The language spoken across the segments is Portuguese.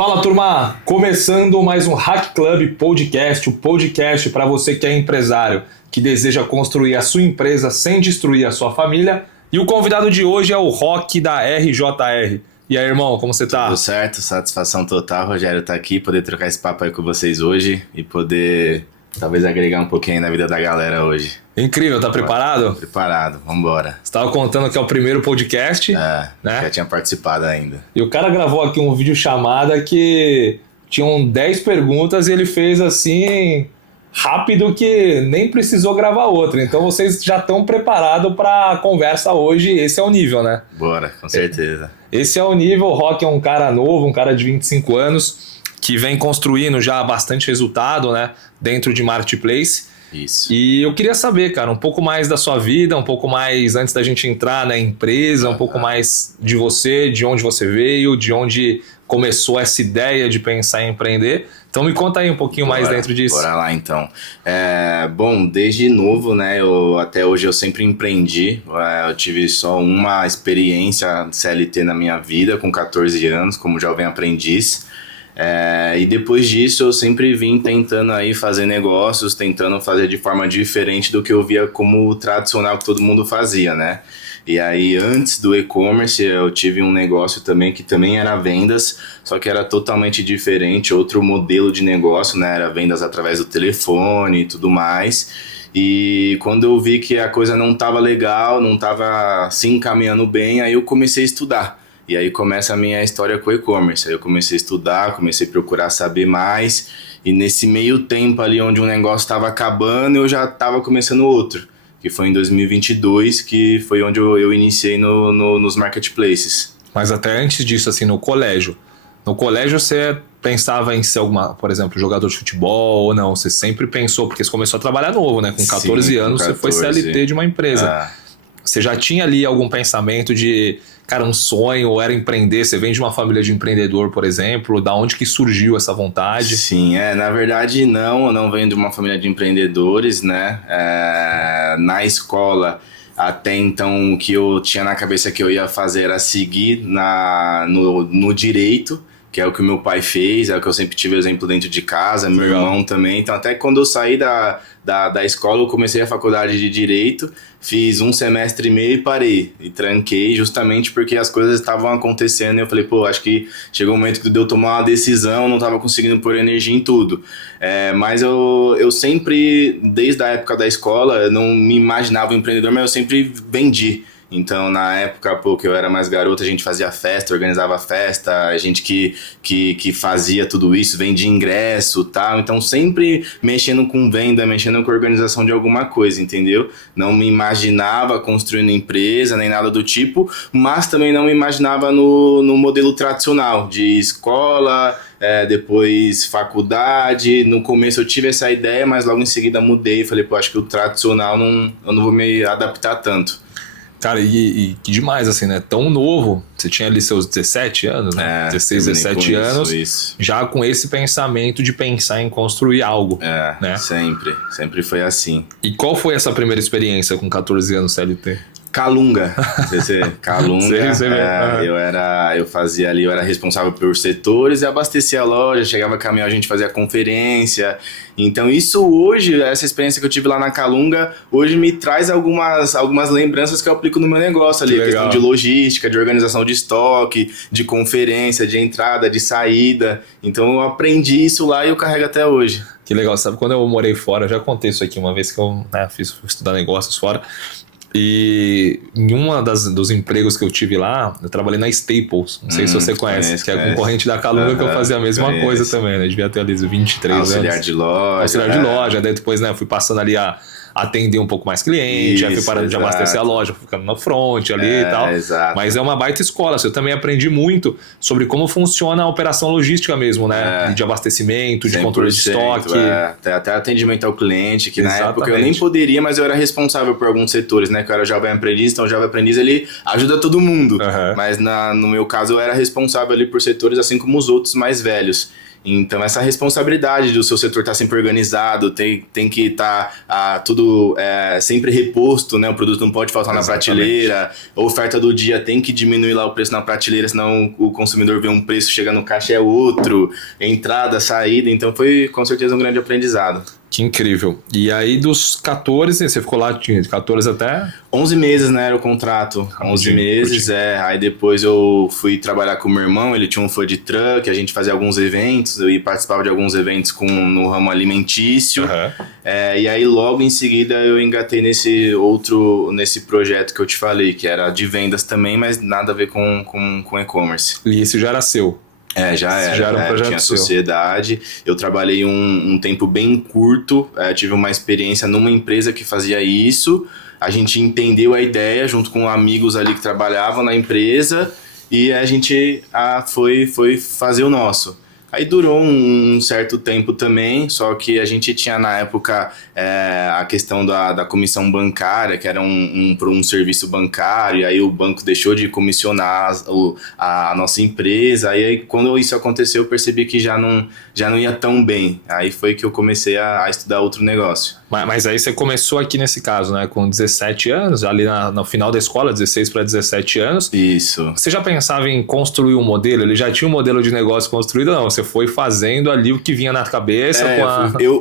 Fala, turma! Começando mais um Hack Club Podcast, o podcast para você que é empresário, que deseja construir a sua empresa sem destruir a sua família. E o convidado de hoje é o Rock da RJR. E aí, irmão, como você tá? Tudo certo, satisfação total, Rogério, tá aqui, poder trocar esse papo aí com vocês hoje e poder talvez agregar um pouquinho aí na vida da galera hoje. Incrível, tá preparado? Preparado, vambora. Você tava contando que é o primeiro podcast, né? Já tinha participado ainda. E o cara gravou aqui um vídeo chamada que tinham 10 perguntas e ele fez assim rápido que nem precisou gravar outra. Então vocês já estão preparados para a conversa hoje. Esse é o nível, né? Bora, com certeza. Esse é o nível. O Rock é um cara novo, um cara de 25 anos que vem construindo já bastante resultado, né, dentro de Marketplace. Isso. E eu queria saber, cara, um pouco mais da sua vida, um pouco mais antes da gente entrar na empresa, um pouco mais de você, de onde você veio, de onde começou essa ideia de pensar em empreender. Então me conta aí um pouquinho mais dentro disso. Bora lá então. Bom, desde novo, né, até hoje eu sempre empreendi. Eu tive só uma experiência CLT na minha vida, com 14 anos, como jovem aprendiz. E depois disso eu sempre vim tentando aí fazer negócios, tentando fazer de forma diferente do que eu via como tradicional que todo mundo fazia, né? E aí antes do e-commerce eu tive um negócio também que também era vendas, só que era totalmente diferente, outro modelo de negócio, né? Era vendas através do telefone e tudo mais. E quando eu vi que a coisa não estava legal, não estava se encaminhando bem, aí eu comecei a estudar. E aí começa a minha história com o e-commerce. Aí eu comecei a estudar, comecei a procurar saber mais. E nesse meio tempo ali onde um negócio estava acabando, eu já estava começando outro. Que foi em 2022, que foi onde eu iniciei nos marketplaces. Mas até antes disso, assim, no colégio. No colégio você pensava em ser por exemplo, jogador de futebol ou não? Você sempre pensou, porque você começou a trabalhar novo, né? Com 14 anos você foi CLT de uma empresa. Você já tinha ali algum pensamento de, cara, um sonho, ou era empreender? Você vem de uma família de empreendedor, por exemplo, da onde que surgiu essa vontade? Sim, na verdade não, eu não venho de uma família de empreendedores, né? Na escola, até então, o que eu tinha na cabeça que eu ia fazer era seguir no direito, que é o que o meu pai fez, é o que eu sempre tive exemplo dentro de casa, meu irmão também. Então até quando eu saí da escola, eu comecei a faculdade de Direito, fiz um semestre e meio e parei. E tranquei justamente porque as coisas estavam acontecendo e eu falei, acho que chegou um momento que eu tomar uma decisão, não estava conseguindo pôr energia em tudo. Mas eu sempre, desde a época da escola, eu não me imaginava um empreendedor, mas eu sempre vendi. Então, na época, que eu era mais garoto, a gente fazia festa, organizava festa, a gente que fazia tudo isso, vendia ingresso e tal. Então, sempre mexendo com venda, mexendo com organização de alguma coisa, entendeu? Não me imaginava construindo empresa, nem nada do tipo, mas também não me imaginava no modelo tradicional de escola, depois faculdade. No começo eu tive essa ideia, mas logo em seguida mudei e falei, acho que o tradicional eu não vou me adaptar tanto. Cara, e que demais, assim, né? Tão novo, você tinha ali seus 17 anos, né? 16, 17 anos, isso. Já com esse pensamento de pensar em construir algo, né? Sempre foi assim. E qual foi essa primeira experiência com 14 anos CLT? Calunga, Calunga. Eu era responsável por setores e abastecia a loja, chegava a caminhão, a gente fazia conferência. Então isso hoje, essa experiência que eu tive lá na Calunga, hoje me traz algumas lembranças que eu aplico no meu negócio ali. Questão de logística, de organização de estoque, de conferência, de entrada, de saída. Então eu aprendi isso lá e eu carrego até hoje. Que legal, sabe? Quando eu morei fora, eu já contei isso aqui uma vez que eu fui estudar negócios fora. E em dos empregos que eu tive lá, eu trabalhei na Staples, não sei se você conhece, que é a concorrente da Calunga, que eu fazia a mesma coisa também, né? Devia ter ali 23 anos. Auxiliar de loja. Daí depois, fui passando ali a atender um pouco mais cliente, aí fui parando de abastecer a loja, fui ficando na front ali e tal. Exato. Mas é uma baita escola, eu também aprendi muito sobre como funciona a operação logística mesmo, né? De abastecimento, de controle de estoque. Até atendimento ao cliente, que na época eu nem poderia, mas eu era responsável por alguns setores, né? Que eu era jovem aprendiz, então o jovem aprendiz ele ajuda todo mundo. Mas no meu caso eu era responsável ali por setores, assim como os outros mais velhos. Então, essa responsabilidade do seu setor estar sempre organizado, tem que estar tudo sempre reposto, né? O produto não pode faltar na prateleira, a oferta do dia tem que diminuir lá o preço na prateleira, senão o consumidor vê um preço, chega no caixa é outro, entrada, saída. Então, foi com certeza um grande aprendizado. Que incrível. E aí dos 14, você ficou lá de 14 até... 11 meses, né, era o contrato. 11 meses, Aí depois eu fui trabalhar com o meu irmão, ele tinha um food truck, a gente fazia alguns eventos, eu participava de alguns eventos no ramo alimentício. E aí logo em seguida eu engatei nesse projeto que eu te falei, que era de vendas também, mas nada a ver com e-commerce. E esse já era seu? Já era um projeto tinha seu. Sociedade, eu trabalhei um tempo bem curto, tive uma experiência numa empresa que fazia isso, a gente entendeu a ideia junto com amigos ali que trabalhavam na empresa e a gente foi fazer o nosso. Aí durou um certo tempo também, só que a gente tinha na época a questão da comissão bancária, que era um serviço bancário, e aí o banco deixou de comissionar a nossa empresa, aí quando isso aconteceu eu percebi que já não ia tão bem, aí foi que eu comecei a estudar outro negócio. Mas aí você começou aqui nesse caso, né, com 17 anos, ali no final da escola, 16 para 17 anos. Isso. Você já pensava em construir um modelo? Ele já tinha um modelo de negócio construído ou não? Você foi fazendo ali o que vinha na cabeça?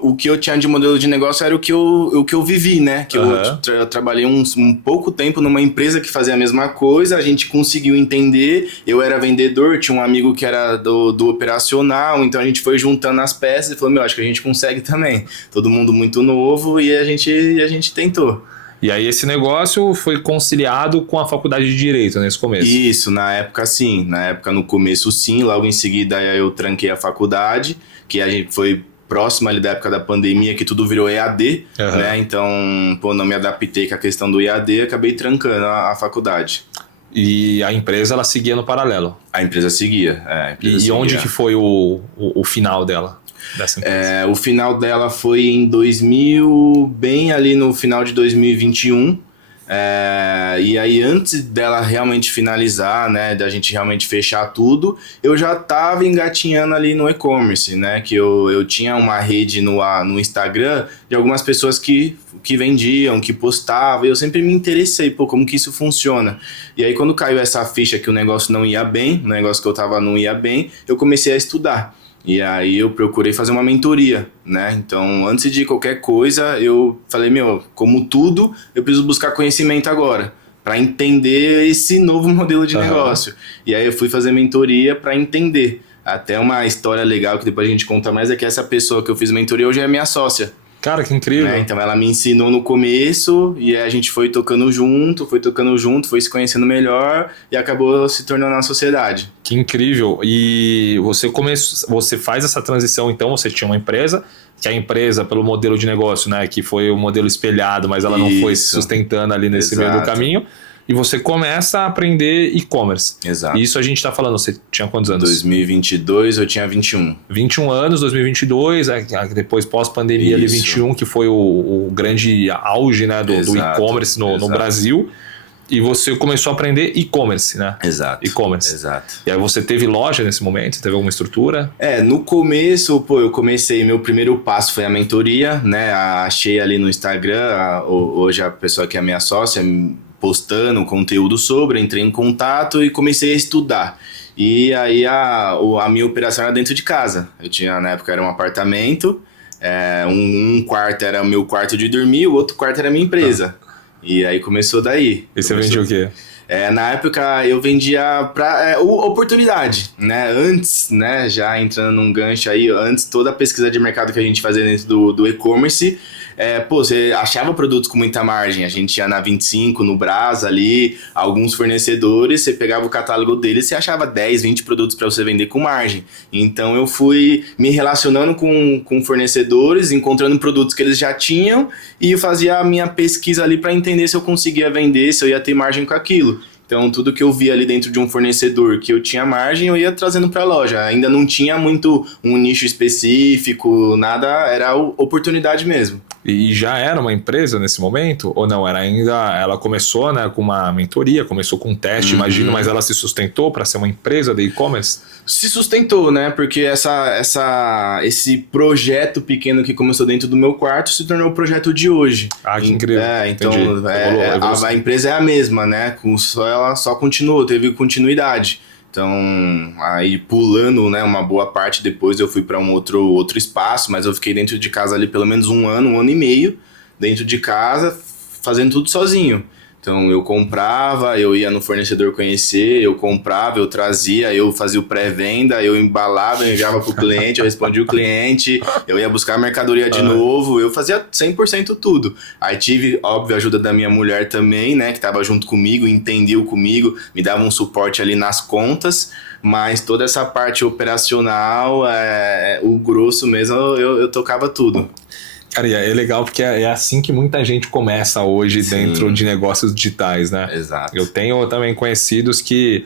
O que eu tinha de modelo de negócio era o que eu vivi, né? Que eu trabalhei um pouco tempo numa empresa que fazia a mesma coisa, a gente conseguiu entender, eu era vendedor, tinha um amigo que era do operacional, então a gente foi juntando as peças e falou, acho que a gente consegue também. Todo mundo muito novo e a gente tentou. E aí esse negócio foi conciliado com a faculdade de Direito nesse começo? Isso, na época sim. Na época, no começo sim, logo em seguida eu tranquei a faculdade, que a gente foi próximo ali da época da pandemia, que tudo virou EAD, né? Então, não me adaptei com a questão do EAD, acabei trancando a faculdade. E a empresa, ela seguia no paralelo? A empresa seguia, E onde que foi o final dela? O final dela foi em 2000, bem ali no final de 2021. E aí antes dela realmente finalizar, né, da gente realmente fechar tudo, eu já estava engatinhando ali no e-commerce, né, que eu tinha uma rede no Instagram de algumas pessoas que vendiam, que postavam, e eu sempre me interessei, como que isso funciona. E aí quando caiu essa ficha que o negócio não ia bem, o negócio que eu tava não ia bem, eu comecei a estudar. E aí eu procurei fazer uma mentoria, né? Então, antes de qualquer coisa, eu falei, como tudo, eu preciso buscar conhecimento agora, para entender esse novo modelo de negócio. E aí eu fui fazer mentoria para entender. Até uma história legal que depois a gente conta mais é que essa pessoa que eu fiz mentoria hoje é minha sócia. Cara, que incrível. Né? Então ela me ensinou no começo e aí a gente foi tocando junto, foi se conhecendo melhor e acabou se tornando uma sociedade. Que incrível. E você faz essa transição, então, você tinha uma empresa, que a empresa, pelo modelo de negócio, né, que foi o modelo espelhado, mas ela não foi se sustentando ali nesse meio do caminho. E você começa a aprender e-commerce. Exato. E isso a gente tá falando, você tinha quantos anos? 2022, eu tinha 21. 21 anos, 2022, depois pós-pandemia ali 21, que foi o grande auge, né, do e-commerce no Brasil. E você começou a aprender e-commerce, né? Exato. E-commerce. Exato. E aí você teve loja nesse momento? Você teve alguma estrutura? No começo, eu comecei, meu primeiro passo foi a mentoria, né? Achei ali no Instagram, hoje a pessoa que é minha sócia, postando conteúdo sobre, entrei em contato e comecei a estudar. E aí a minha operação era dentro de casa. Eu tinha, na época, era um apartamento, um quarto era o meu quarto de dormir, o outro quarto era a minha empresa. E aí começou daí. E você vendia o quê? Na época eu vendia para oportunidade, né? Antes, né? Já entrando num gancho aí, antes toda a pesquisa de mercado que a gente fazia dentro do e-commerce, você achava produtos com muita margem. A gente ia na 25, no Brás ali, alguns fornecedores, você pegava o catálogo deles, você achava 10, 20 produtos para você vender com margem. Então eu fui me relacionando com fornecedores, encontrando produtos que eles já tinham e eu fazia a minha pesquisa ali para entender se eu conseguia vender, se eu ia ter margem com aquilo. Então, tudo que eu via ali dentro de um fornecedor que eu tinha margem, eu ia trazendo para a loja. Ainda não tinha muito um nicho específico, nada, era oportunidade mesmo. E já era uma empresa nesse momento? Ou não? Era ainda, ela começou, né, com uma mentoria, começou com um teste, imagino, mas ela se sustentou para ser uma empresa de e-commerce? Se sustentou, né? Porque esse projeto pequeno que começou dentro do meu quarto se tornou o projeto de hoje. Ah, que incrível. Então a empresa é a mesma, né? Ela só continuou, teve continuidade. Então, aí pulando, né, uma boa parte depois eu fui para um outro espaço, mas eu fiquei dentro de casa ali pelo menos um ano e meio, dentro de casa, fazendo tudo sozinho. Então, eu comprava, eu ia no fornecedor conhecer, eu comprava, eu trazia, eu fazia o pré-venda, eu embalava, eu enviava pro cliente, eu respondia o cliente, eu ia buscar a mercadoria de novo, eu fazia 100% tudo. Aí tive, óbvio, a ajuda da minha mulher também, né, que tava junto comigo, entendia comigo, me dava um suporte ali nas contas, mas toda essa parte operacional, o grosso mesmo, eu tocava tudo. Cara, e é legal porque é assim que muita gente começa hoje dentro de negócios digitais, né? Exato. Eu tenho também conhecidos que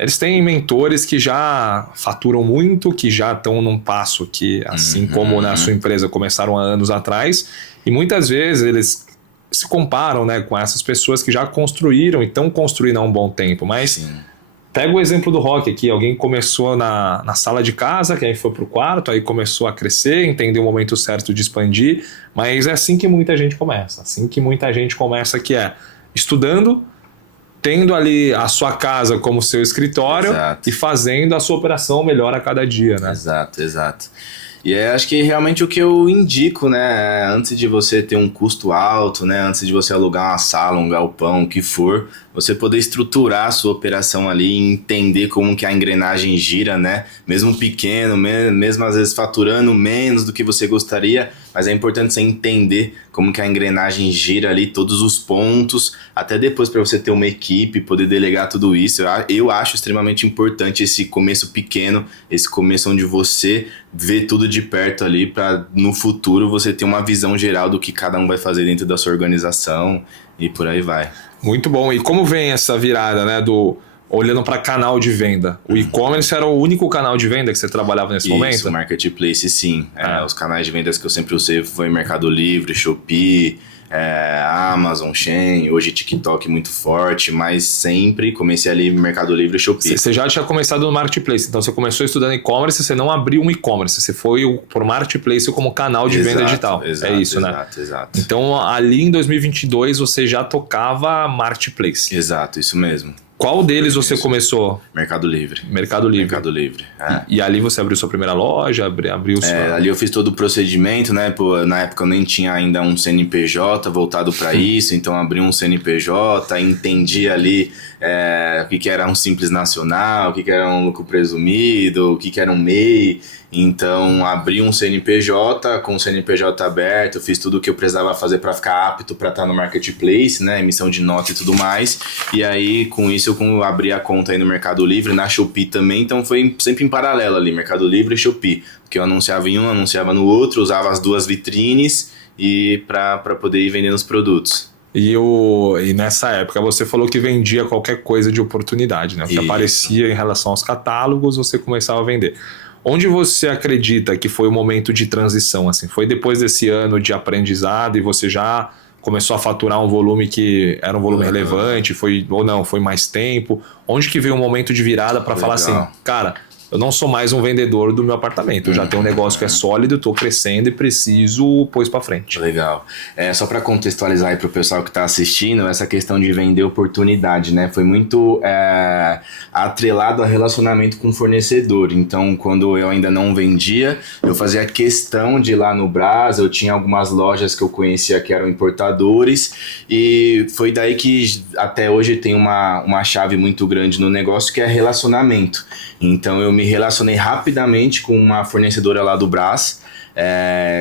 eles têm mentores que já faturam muito, que já estão num passo que, assim como na sua empresa começaram há anos atrás, e muitas vezes eles se comparam, né, com essas pessoas que já construíram e estão construindo há um bom tempo, mas... Sim. Pega o exemplo do Rock aqui, alguém começou na sala de casa, que aí foi pro quarto, aí começou a crescer, entendeu o momento certo de expandir, mas é assim que muita gente começa, que é estudando, tendo ali a sua casa como seu escritório. Exato. E fazendo a sua operação melhor a cada dia, né? Exato. E acho que realmente o que eu indico, né, antes de você ter um custo alto, né, antes de você alugar uma sala, um galpão, o que for, você poder estruturar a sua operação ali e entender como que a engrenagem gira, né, mesmo pequeno, mesmo às vezes faturando menos do que você gostaria, mas é importante você entender como que a engrenagem gira ali, todos os pontos, até depois para você ter uma equipe, poder delegar tudo isso. Eu acho extremamente importante esse começo pequeno, esse começo onde você vê tudo de perto ali, para no futuro você ter uma visão geral do que cada um vai fazer dentro da sua organização e por aí vai. Muito bom. E como vem essa virada, né, olhando para canal de venda? O e-commerce era o único canal de venda que você trabalhava nesse momento? Isso, marketplace sim. Os canais de vendas que eu sempre usei foi Mercado Livre, Shopee, Amazon, Shein, hoje TikTok muito forte, mas sempre comecei ali no Mercado Livre e Shopee. Você já tinha começado no marketplace, então você começou estudando e-commerce, você não abriu um e-commerce, você foi por marketplace como canal de venda digital. Exato, é isso, né? Exato. Então ali em 2022 você já tocava marketplace. Exato, isso mesmo. Qual deles você começou? Mercado Livre. E ali você abriu sua primeira loja, abriu sua... ali eu fiz todo o procedimento, né? Pô, na época eu nem tinha ainda um CNPJ voltado para isso, então abri um CNPJ, entendi ali o que era um Simples Nacional, o que era um lucro presumido, o que era um MEI. Então abri um CNPJ, com o CNPJ aberto, fiz tudo o que eu precisava fazer para ficar apto para estar no marketplace, né, emissão de nota e tudo mais. E aí com isso eu abri a conta aí no Mercado Livre, na Shopee também, então foi sempre em paralelo ali, Mercado Livre e Shopee, porque eu anunciava em um, anunciava no outro, usava as duas vitrines e para poder ir vendendo os produtos. E nessa época você falou que vendia qualquer coisa de oportunidade, né? O que aparecia em relação aos catálogos, você começava a vender. Onde você acredita que foi o momento de transição? Assim? Foi depois desse ano de aprendizado e você já começou a faturar um volume que era um volume relevante? Ou não, foi mais tempo? Onde que veio o momento de virada para falar assim, cara, eu não sou mais um vendedor do meu apartamento, eu já tenho um negócio que é sólido, estou crescendo e preciso pôr isso para frente. Legal. Só para contextualizar aí para o pessoal que está assistindo, essa questão de vender oportunidade, né? Foi muito atrelado a relacionamento com o fornecedor. Então, quando eu ainda não vendia, eu fazia questão de ir lá no Brás, eu tinha algumas lojas que eu conhecia que eram importadores, e foi daí que até hoje tem uma chave muito grande no negócio, que é relacionamento. Então eu me me relacionei rapidamente com uma fornecedora lá do Brás,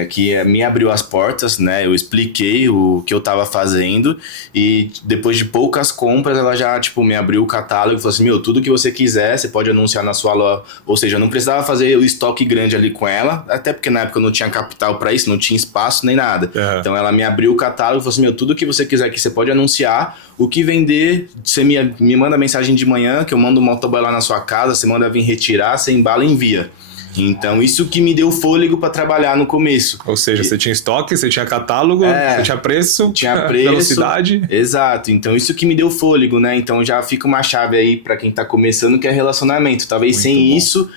que me abriu as portas, né? Eu expliquei o que eu estava fazendo e depois de poucas compras ela já tipo me abriu o catálogo e falou assim, tudo que você quiser você pode anunciar na sua loja, ou seja, eu não precisava fazer o estoque grande ali com ela, até porque na época eu não tinha capital para isso, não tinha espaço nem nada. Então ela me abriu o catálogo e falou assim, tudo que você quiser aqui você pode anunciar, o que vender você me manda mensagem de manhã que eu mando um motoboy lá na sua casa, você manda vir retirar, você embala e envia. Então, isso que me deu fôlego para trabalhar no começo. Ou seja, você tinha estoque, você tinha catálogo, você tinha preço, velocidade. Exato. Então, isso que me deu fôlego, né? Então, já fica uma chave aí para quem tá começando, que é relacionamento. Talvez muito sem bom. Isso...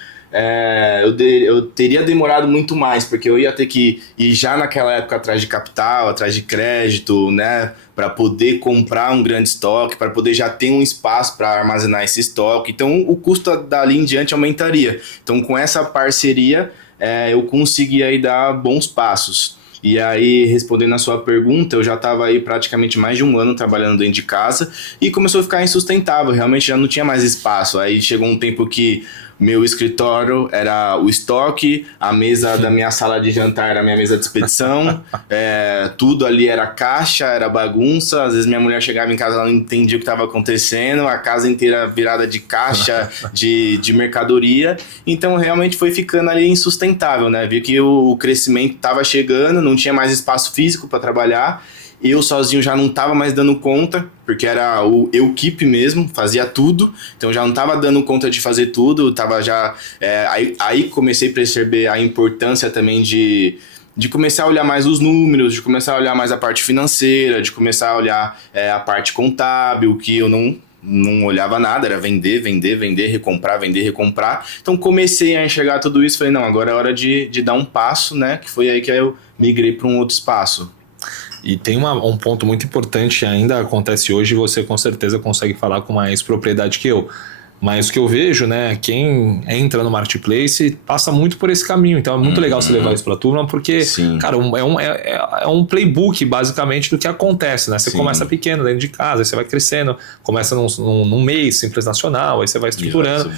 eu teria demorado muito mais, porque eu ia ter que ir já naquela época atrás de capital, atrás de crédito, né, para poder comprar um grande estoque, para poder já ter um espaço para armazenar esse estoque. Então o custo dali em diante aumentaria. Então com essa parceria eu consegui aí dar bons passos. E aí, respondendo a sua pergunta, eu já estava aí praticamente mais de um ano trabalhando dentro de casa e começou a ficar insustentável, realmente já não tinha mais espaço. Aí chegou um tempo que meu escritório era o estoque, a mesa da minha sala de jantar era a minha mesa de expedição, tudo ali era caixa, era bagunça. Às vezes minha mulher chegava em casa, ela não entendia o que estava acontecendo, a casa inteira virada de caixa, de mercadoria. Então realmente foi ficando ali insustentável, né? Vi que o crescimento estava chegando, não tinha mais espaço físico para trabalhar. Eu sozinho já não estava mais dando conta, porque era o equipe mesmo, fazia tudo, então já não estava dando conta de fazer tudo, tava já, aí comecei a perceber a importância também de começar a olhar mais os números, de começar a olhar mais a parte financeira, de começar a olhar a parte contábil, que eu não olhava nada, era vender, recomprar, vender, recomprar. Então comecei a enxergar tudo isso, falei, não, agora é hora de dar um passo, né, que foi aí que eu migrei para um outro espaço. E tem um ponto muito importante, ainda acontece hoje, e você com certeza consegue falar com mais propriedade que eu. Mas o que eu vejo, né, quem entra no marketplace passa muito por esse caminho. Então é muito legal você levar isso para a turma, porque, sim, cara, é um playbook basicamente do que acontece, né? Você sim. Começa pequeno dentro de casa, aí você vai crescendo, começa num mês, simples nacional, aí você vai estruturando.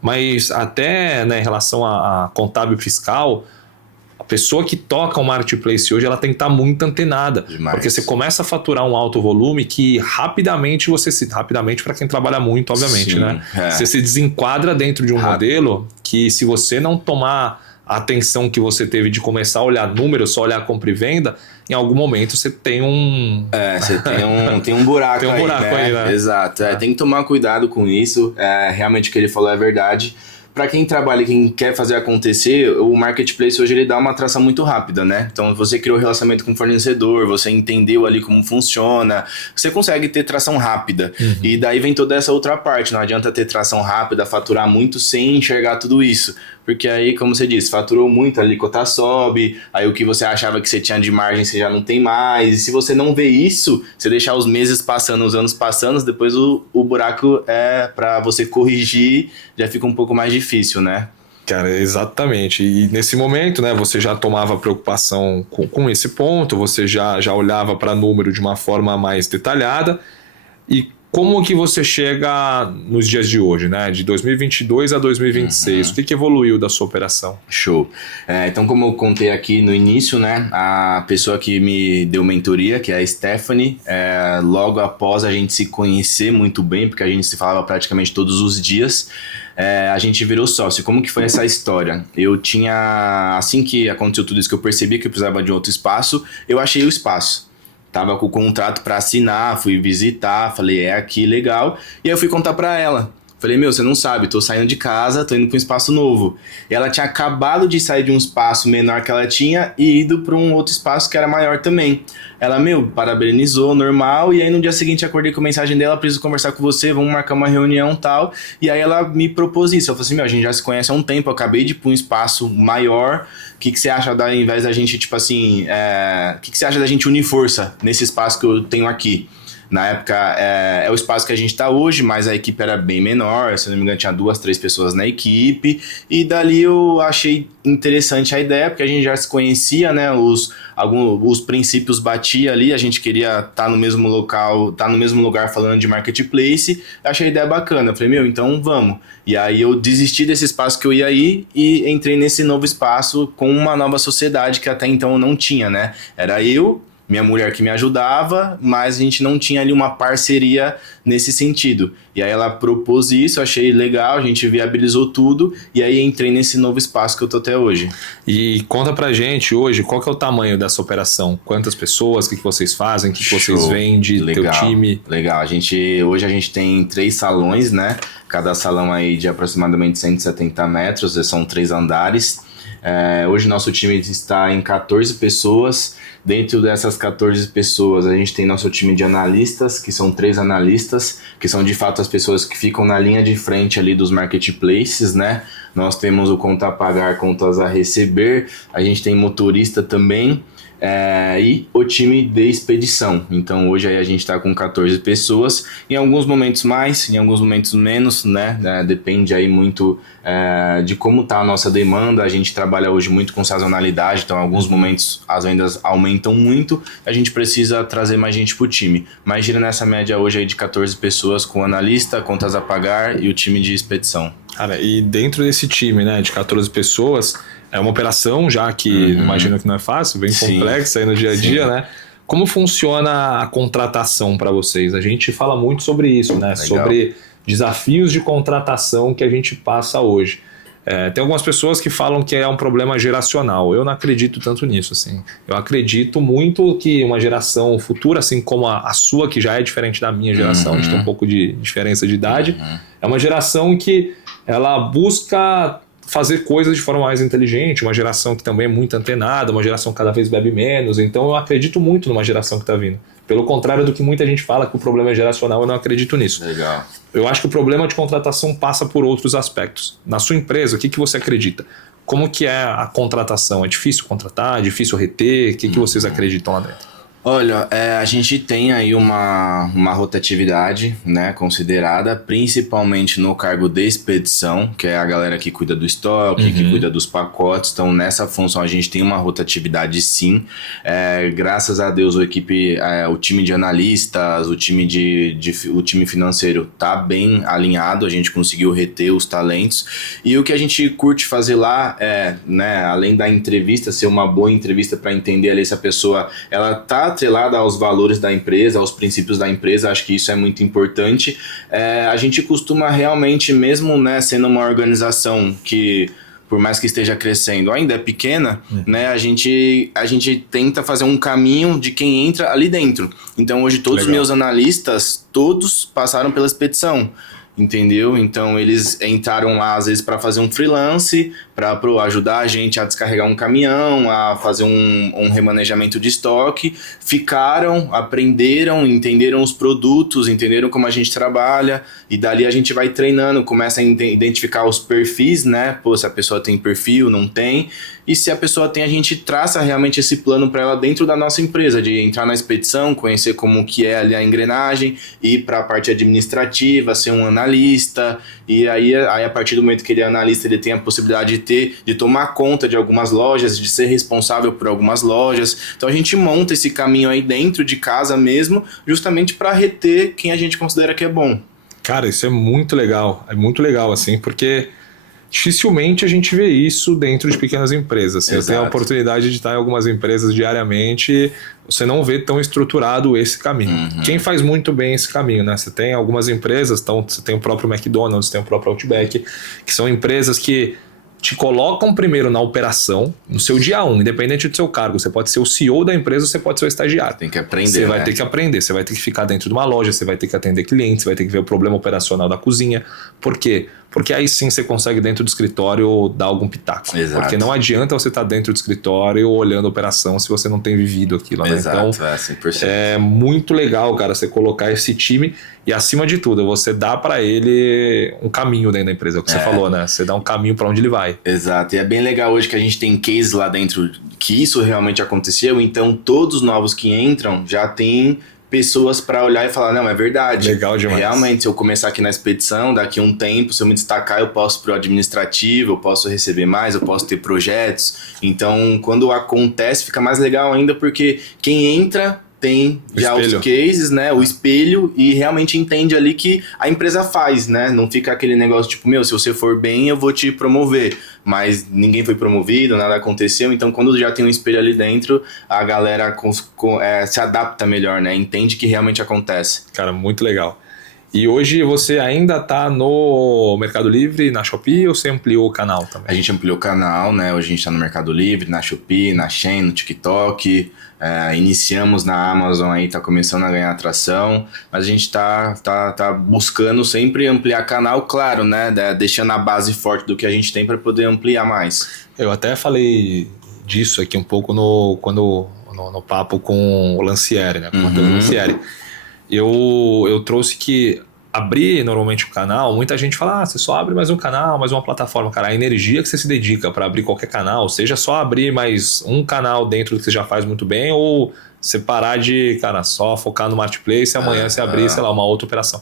Mas até, né, em relação a contábil fiscal, a pessoa que toca o marketplace hoje, ela tem que estar muito antenada. Demais. Porque você começa a faturar um alto volume que rapidamente para quem trabalha muito, obviamente, sim, né? Você se desenquadra dentro de um modelo que, se você não tomar a atenção que você teve de começar a olhar números, só olhar compra e venda, em algum momento você tem um... você tem um buraco, tem um buraco aí, né? Exato. Tem que tomar cuidado com isso. Realmente o que ele falou é verdade. Para quem trabalha, quem quer fazer acontecer, o marketplace hoje ele dá uma atração muito rápida, né? Então você criou relacionamento com o fornecedor, você entendeu ali como funciona, você consegue ter tração rápida. Uhum. E daí vem toda essa outra parte, não adianta ter tração rápida, faturar muito sem enxergar tudo isso. Porque aí, como você disse, faturou muito, a alíquota sobe, aí o que você achava que você tinha de margem você já não tem mais. E se você não vê isso, você deixar os meses passando, os anos passando, depois o buraco para você corrigir já fica um pouco mais difícil, né? Cara, exatamente. E nesse momento, né, você já tomava preocupação com esse ponto, você já olhava para número de uma forma mais detalhada. E como que você chega nos dias de hoje, né? De 2022 a 2026, uhum. O que evoluiu da sua operação? Show. Então, como eu contei aqui no início, né? A pessoa que me deu mentoria, que é a Stephanie, logo após a gente se conhecer muito bem, porque a gente se falava praticamente todos os dias, a gente virou sócio. Como que foi essa história? Eu tinha, assim que aconteceu tudo isso, que eu percebi que eu precisava de outro espaço, eu achei o espaço. Tava com o contrato para assinar, fui visitar, falei, aqui, legal. E aí eu fui contar para ela. Falei, você não sabe, tô saindo de casa, tô indo para um espaço novo. E ela tinha acabado de sair de um espaço menor que ela tinha e ido para um outro espaço que era maior também. Ela, parabenizou, normal, e aí no dia seguinte acordei com a mensagem dela, preciso conversar com você, vamos marcar uma reunião e tal. E aí ela me propôs isso, eu falei assim, a gente já se conhece há um tempo, eu acabei de ir para um espaço maior, o que você acha ao invés da gente, tipo assim, o que você acha da gente unir força nesse espaço que eu tenho aqui? Na época é o espaço que a gente está hoje, mas a equipe era bem menor, se não me engano tinha 2, 3 pessoas na equipe, e dali eu achei interessante a ideia, porque a gente já se conhecia, né, os princípios batia ali, a gente queria estar no mesmo local, estar no mesmo lugar falando de marketplace, achei a ideia bacana, eu falei, então vamos. E aí eu desisti desse espaço que eu ia ir e entrei nesse novo espaço com uma nova sociedade que até então eu não tinha, né, era eu, minha mulher que me ajudava, mas a gente não tinha ali uma parceria nesse sentido. E aí ela propôs isso, achei legal, a gente viabilizou tudo e aí entrei nesse novo espaço que eu tô até hoje. E conta pra gente hoje, qual que é o tamanho dessa operação? Quantas pessoas, o que vocês fazem, o que vocês vendem, teu time? Legal, hoje a gente tem 3 salões, né? Cada salão aí de aproximadamente 170 metros, são 3 andares. Hoje nosso time está em 14 pessoas. Dentro dessas 14 pessoas, a gente tem nosso time de analistas, que são 3 analistas, que são de fato as pessoas que ficam na linha de frente ali dos marketplaces, né? Nós temos o conta a pagar, contas a receber, a gente tem motorista também, e o time de expedição. Então hoje aí a gente está com 14 pessoas, em alguns momentos mais, em alguns momentos menos, né? Depende aí muito de como está a nossa demanda. A gente trabalha hoje muito com sazonalidade, então em alguns momentos as vendas aumentam muito, a gente precisa trazer mais gente para o time, mas gira nessa média hoje aí de 14 pessoas com analista, contas a pagar e o time de expedição. Cara, e dentro desse time, né, de 14 pessoas, é uma operação já que imagino que não é fácil, bem complexa aí no dia a dia, né? Como funciona a contratação para vocês? A gente fala muito sobre isso, né? Legal. Sobre desafios de contratação que a gente passa hoje. Tem algumas pessoas que falam que é um problema geracional. Eu não acredito tanto nisso, assim. Eu acredito muito que uma geração futura, assim como a sua, que já é diferente da minha geração, a gente tem um pouco de diferença de idade, é uma geração que ela busca fazer coisas de forma mais inteligente, uma geração que também é muito antenada, uma geração que cada vez bebe menos. Então eu acredito muito numa geração que está vindo. Pelo contrário do que muita gente fala que o problema é geracional, eu não acredito nisso. Legal. Eu acho que o problema de contratação passa por outros aspectos. Na sua empresa, o que você acredita? Como que é a contratação? É difícil contratar? É difícil reter? O que vocês acreditam lá dentro? Olha, a gente tem aí uma rotatividade, né, considerada, principalmente no cargo de expedição, que é a galera que cuida do estoque, que cuida dos pacotes. Então, nessa função a gente tem uma rotatividade sim. Graças a Deus, o time de analistas, o time financeiro tá bem alinhado, a gente conseguiu reter os talentos. E o que a gente curte fazer lá né, além da entrevista, ser uma boa entrevista para entender ali se a pessoa ela tá atrelada aos valores da empresa, aos princípios da empresa, acho que isso é muito importante. A gente costuma realmente, mesmo, né, sendo uma organização que, por mais que esteja crescendo, ainda é pequena, né, a gente tenta fazer um caminho de quem entra ali dentro. Então hoje todos os meus analistas, todos passaram pela expedição. Entendeu? Então eles entraram lá às vezes para fazer um freelance, para ajudar a gente a descarregar um caminhão, a fazer um remanejamento de estoque, ficaram, aprenderam, entenderam os produtos, entenderam como a gente trabalha, e dali a gente vai treinando, começa a identificar os perfis, né? Pô, se a pessoa tem perfil, não tem, e se a pessoa tem, a gente traça realmente esse plano para ela dentro da nossa empresa, de entrar na expedição, conhecer como que é ali a engrenagem, ir para a parte administrativa, ser um analista, e aí a partir do momento que ele é analista, ele tem a possibilidade de tomar conta de algumas lojas, de ser responsável por algumas lojas. Então a gente monta esse caminho aí dentro de casa mesmo, justamente para reter quem a gente considera que é bom. Cara, isso é muito legal assim, porque dificilmente a gente vê isso dentro de pequenas empresas. Assim, eu tenho a oportunidade de estar em algumas empresas diariamente, você não vê tão estruturado esse caminho. Quem faz muito bem esse caminho, né? Você tem algumas empresas, então você tem o próprio McDonald's, tem o próprio Outback, que são empresas que te colocam primeiro na operação, no seu dia 1, independente do seu cargo. Você pode ser o CEO da empresa, você pode ser o estagiário. Tem que aprender, Você vai ter que aprender, você vai ter que ficar dentro de uma loja, você vai ter que atender clientes, você vai ter que ver o problema operacional da cozinha. Por quê? Porque aí sim você consegue dentro do escritório dar algum pitaco. Exato. Porque não adianta você estar dentro do escritório olhando a operação se você não tem vivido aquilo. Né? Exato, então 100%. É muito legal, cara, você colocar esse time e, acima de tudo, você dá para ele um caminho dentro da empresa. É o que você falou, né? Você dá um caminho para onde ele vai. Exato. E é bem legal hoje que a gente tem cases lá dentro que isso realmente aconteceu. Então todos os novos que entram já tem pessoas para olhar e falar, não, é verdade. Legal demais. Realmente, se eu começar aqui na expedição, daqui a um tempo, se eu me destacar, eu posso pro administrativo, eu posso receber mais, eu posso ter projetos. Então, quando acontece, fica mais legal ainda, porque quem entra tem já os cases, né, o espelho, e realmente entende ali que a empresa faz, né, não fica aquele negócio tipo, se você for bem, eu vou te promover, mas ninguém foi promovido, nada aconteceu, então quando já tem um espelho ali dentro, a galera se adapta melhor, né, entende que realmente acontece. Cara, muito legal. E hoje você ainda tá no Mercado Livre, na Shopee, ou você ampliou o canal também? A gente ampliou o canal, né? Hoje a gente tá no Mercado Livre, na Shopee, na Shein, no TikTok. Iniciamos na Amazon aí, tá começando a ganhar atração. Mas a gente tá buscando sempre ampliar canal, claro, né? Deixando a base forte do que a gente tem para poder ampliar mais. Eu até falei disso aqui um pouco no papo com o Lancieri, né? Com o Matheus Lancieri. Eu trouxe que abrir normalmente o canal, muita gente fala, você só abre mais um canal, mais uma plataforma. Cara, a energia que você se dedica para abrir qualquer canal, seja só abrir mais um canal dentro do que você já faz muito bem, ou você parar de, cara, só focar no marketplace e amanhã você abrir, sei lá, uma outra operação.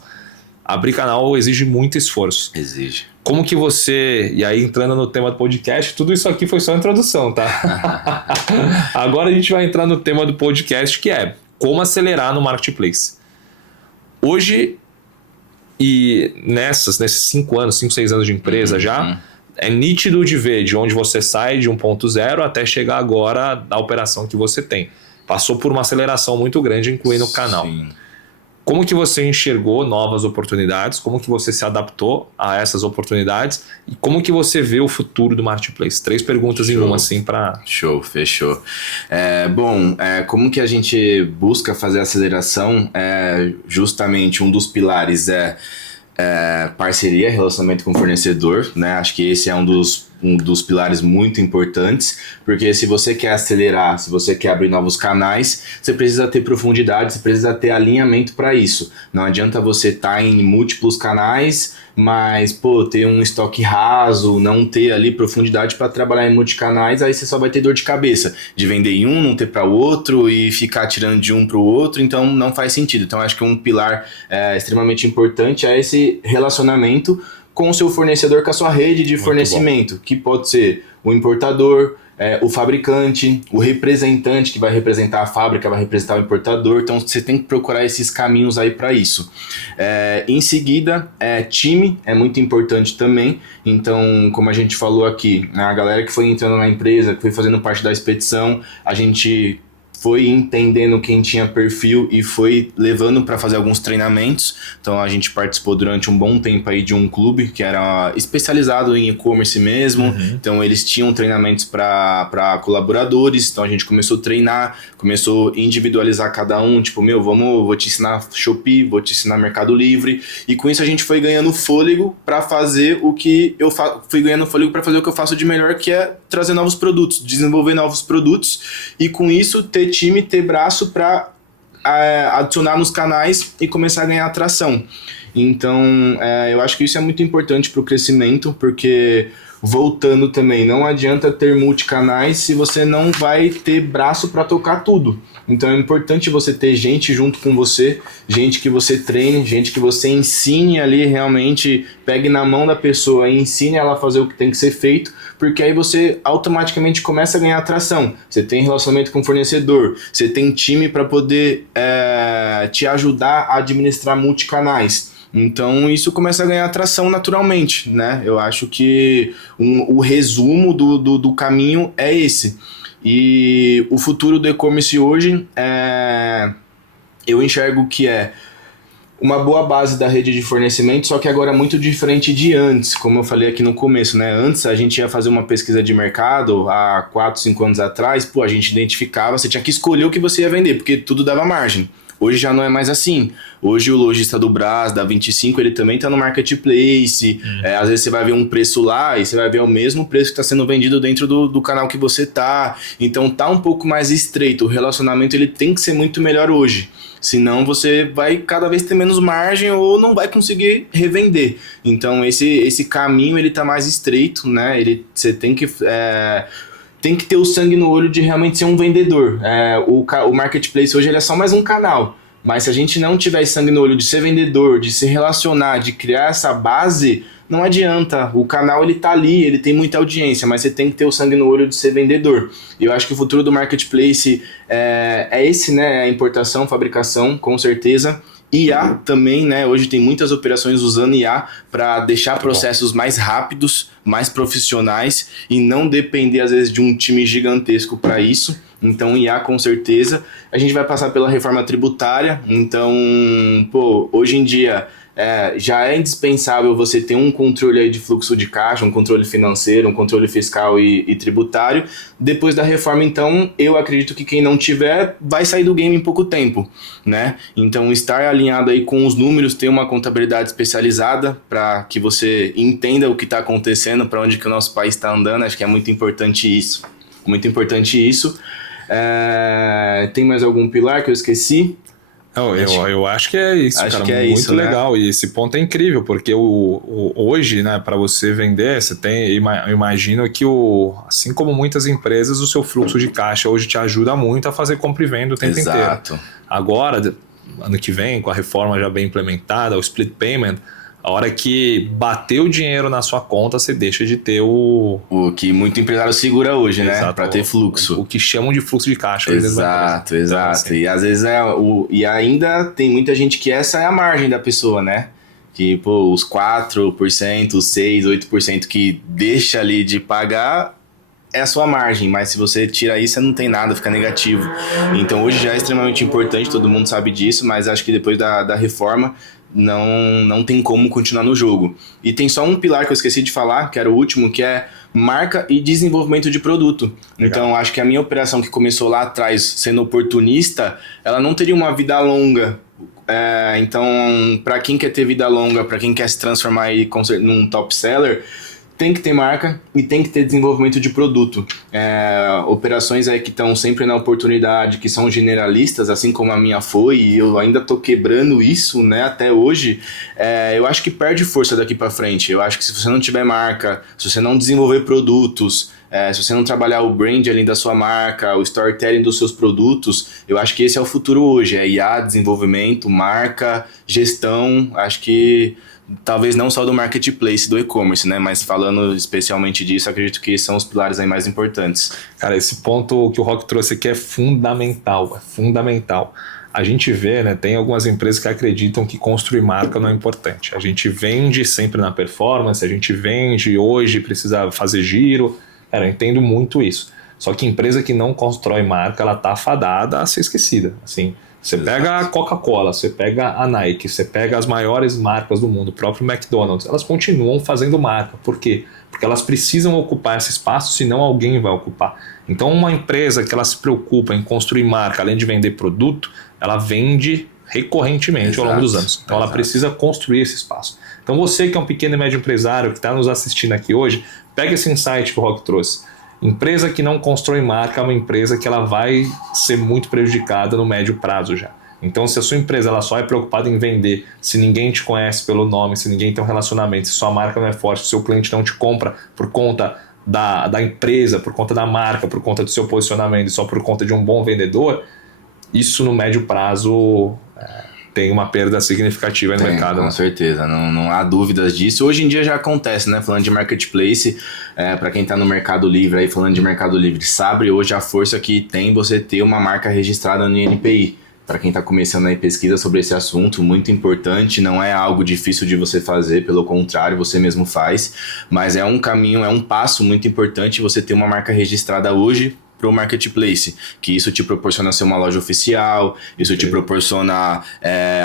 Abrir canal exige muito esforço. Exige. Como que você, e aí entrando no tema do podcast, tudo isso aqui foi só a introdução, tá? Agora a gente vai entrar no tema do podcast, que é como acelerar no marketplace. Hoje, e nesses 5 anos, 5, 6 anos de empresa já, é nítido de ver de onde você sai de 1.0 até chegar agora da operação que você tem. Passou por uma aceleração muito grande, incluindo o canal. Sim. Como que você enxergou novas oportunidades? Como que você se adaptou a essas oportunidades? E como que você vê o futuro do marketplace? 3 perguntas em uma, assim, para... Show, fechou. Como que a gente busca fazer aceleração? Justamente um dos pilares é parceria, relacionamento com o fornecedor, né? Acho que esse é um dos pilares muito importantes, porque se você quer acelerar, se você quer abrir novos canais, você precisa ter profundidade, você precisa ter alinhamento para isso. Não adianta você estar em múltiplos canais, mas ter um estoque raso, não ter ali profundidade para trabalhar em multicanais, aí você só vai ter dor de cabeça de vender em um, não ter para o outro e ficar tirando de um para o outro, então não faz sentido. Então acho que um pilar extremamente importante é esse relacionamento com o seu fornecedor, com a sua rede de fornecimento, que pode ser o importador, o fabricante, o representante que vai representar a fábrica, vai representar o importador. Então você tem que procurar esses caminhos aí para isso. Em seguida, time é muito importante também. Então, como a gente falou aqui, a galera que foi entrando na empresa, que foi fazendo parte da expedição, a gente foi entendendo quem tinha perfil e foi levando para fazer alguns treinamentos. Então a gente participou durante um bom tempo aí de um clube que era especializado em e-commerce mesmo. Então eles tinham treinamentos para colaboradores. Então a gente começou a treinar, começou a individualizar cada um. Tipo, vou te ensinar Shopee, vou te ensinar Mercado Livre. E com isso a gente foi ganhando fôlego para fazer o que eu fui ganhando fôlego para fazer o que eu faço de melhor, que é trazer novos produtos, desenvolver novos produtos. E com isso ter time, ter braço para adicionar nos canais e começar a ganhar atração. Então, eu acho que isso é muito importante para o crescimento, porque, voltando também, não adianta ter multicanais se você não vai ter braço para tocar tudo. Então é importante você ter gente junto com você, gente que você treine, gente que você ensine ali realmente, pegue na mão da pessoa e ensine ela a fazer o que tem que ser feito, porque aí você automaticamente começa a ganhar atração. Você tem relacionamento com o fornecedor, você tem time para poder te ajudar a administrar multicanais. Então isso começa a ganhar atração naturalmente, né? Eu acho que o resumo do caminho é esse. E o futuro do e-commerce hoje, eu enxergo que é uma boa base da rede de fornecimento, só que agora é muito diferente de antes, como eu falei aqui no começo, né? Antes a gente ia fazer uma pesquisa de mercado, há 4, 5 anos atrás, a gente identificava, você tinha que escolher o que você ia vender, porque tudo dava margem. Hoje já não é mais assim. Hoje o lojista do Brás, da 25, ele também está no marketplace. Às vezes você vai ver um preço lá e você vai ver o mesmo preço que está sendo vendido dentro do canal que você tá. Então tá um pouco mais estreito. O relacionamento ele tem que ser muito melhor hoje. Senão você vai cada vez ter menos margem ou não vai conseguir revender. Então esse caminho ele tá mais estreito, né? Você tem que ter o sangue no olho de realmente ser um vendedor. O marketplace hoje ele é só mais um canal. Mas se a gente não tiver sangue no olho de ser vendedor, de se relacionar, de criar essa base, não adianta. O canal ele tá ali, ele tem muita audiência, mas você tem que ter o sangue no olho de ser vendedor. E eu acho que o futuro do marketplace é esse, né? A importação, fabricação, com certeza. IA também, né? Hoje tem muitas operações usando IA para deixar processos mais rápidos, mais profissionais e não depender, às vezes, de um time gigantesco para isso. Então, IA com certeza. A gente vai passar pela reforma tributária. Então, hoje em dia já é indispensável você ter um controle aí de fluxo de caixa, um controle financeiro, um controle fiscal e tributário. Depois da reforma, então, eu acredito que quem não tiver vai sair do game em pouco tempo, né? Então, estar alinhado aí com os números, ter uma contabilidade especializada para que você entenda o que está acontecendo, para onde que o nosso país está andando, acho que é muito importante isso. Muito importante isso. Tem mais algum pilar que eu esqueci? Eu acho que é isso, acho cara, que é muito isso, legal, né? E esse ponto é incrível, porque hoje, né, para você vender, eu imagino que assim como muitas empresas, o seu fluxo de caixa hoje te ajuda muito a fazer compra e venda o tempo Exato. inteiro. Agora, ano que vem, com a reforma já bem implementada, o split payment, a hora que bater o dinheiro na sua conta, você deixa de ter o que muito empresário segura hoje, né? Exato, para ter fluxo. O que chamam de fluxo de caixa. Exato. Então, assim, e às vezes e ainda tem muita gente que essa é a margem da pessoa, né? Que, os 4%, os 6%, 8% que deixa ali de pagar é a sua margem, mas se você tira isso, você não tem nada, fica negativo. Então hoje já é extremamente importante, todo mundo sabe disso, mas acho que depois da reforma não tem como continuar no jogo. E tem só um pilar que eu esqueci de falar, que era o último, que é marca e desenvolvimento de produto. Legal. Então, acho que a minha operação que começou lá atrás, sendo oportunista, ela não teria uma vida longa. Então, para quem quer ter vida longa, para quem quer se transformar aí num top seller, tem que ter marca e tem que ter desenvolvimento de produto. Operações aí que estão sempre na oportunidade, que são generalistas, assim como a minha foi, e eu ainda estou quebrando isso, né, até hoje. Eu acho que perde força daqui para frente. Eu acho que se você não tiver marca, se você não desenvolver produtos, se você não trabalhar o brand ali da sua marca, o storytelling dos seus produtos, eu acho que esse é o futuro hoje. IA, desenvolvimento, marca, gestão, acho que talvez não só do marketplace, do e-commerce, né? Mas falando especialmente disso, acredito que são os pilares aí mais importantes. Cara, esse ponto que o Rock trouxe aqui é fundamental, A gente vê, né, tem algumas empresas que acreditam que construir marca não é importante. A gente vende sempre na performance, a gente vende hoje, precisa fazer giro. Cara, eu entendo muito isso. Só que empresa que não constrói marca, ela tá fadada a ser esquecida, assim. Você pega a Coca-Cola, você pega a Nike, você pega as maiores marcas do mundo, o próprio McDonald's, elas continuam fazendo marca. Por quê? Porque elas precisam ocupar esse espaço, senão alguém vai ocupar. Então, uma empresa que ela se preocupa em construir marca, além de vender produto, ela vende recorrentemente ao longo dos anos. Então, ela precisa construir esse espaço. Então, você que é um pequeno e médio empresário que está nos assistindo aqui hoje, pega esse insight que o Rock trouxe. Empresa que não constrói marca é uma empresa que ela vai ser muito prejudicada no médio prazo já. Então, se a sua empresa ela só é preocupada em vender, se ninguém te conhece pelo nome, se ninguém tem um relacionamento, se sua marca não é forte, se o seu cliente não te compra por conta da empresa, por conta da marca, por conta do seu posicionamento e só por conta de um bom vendedor, isso no médio prazo tem uma perda significativa no mercado. Com certeza, não há dúvidas disso. Hoje em dia já acontece, né? Falando de marketplace, para quem está no Mercado Livre, aí falando de Mercado Livre, sabe hoje a força que tem você ter uma marca registrada no INPI. Para quem está começando aí pesquisa sobre esse assunto, muito importante, não é algo difícil de você fazer, pelo contrário, você mesmo faz, mas é um caminho, é um passo muito importante você ter uma marca registrada hoje para o marketplace, que isso te proporciona ser uma loja oficial, isso te proporciona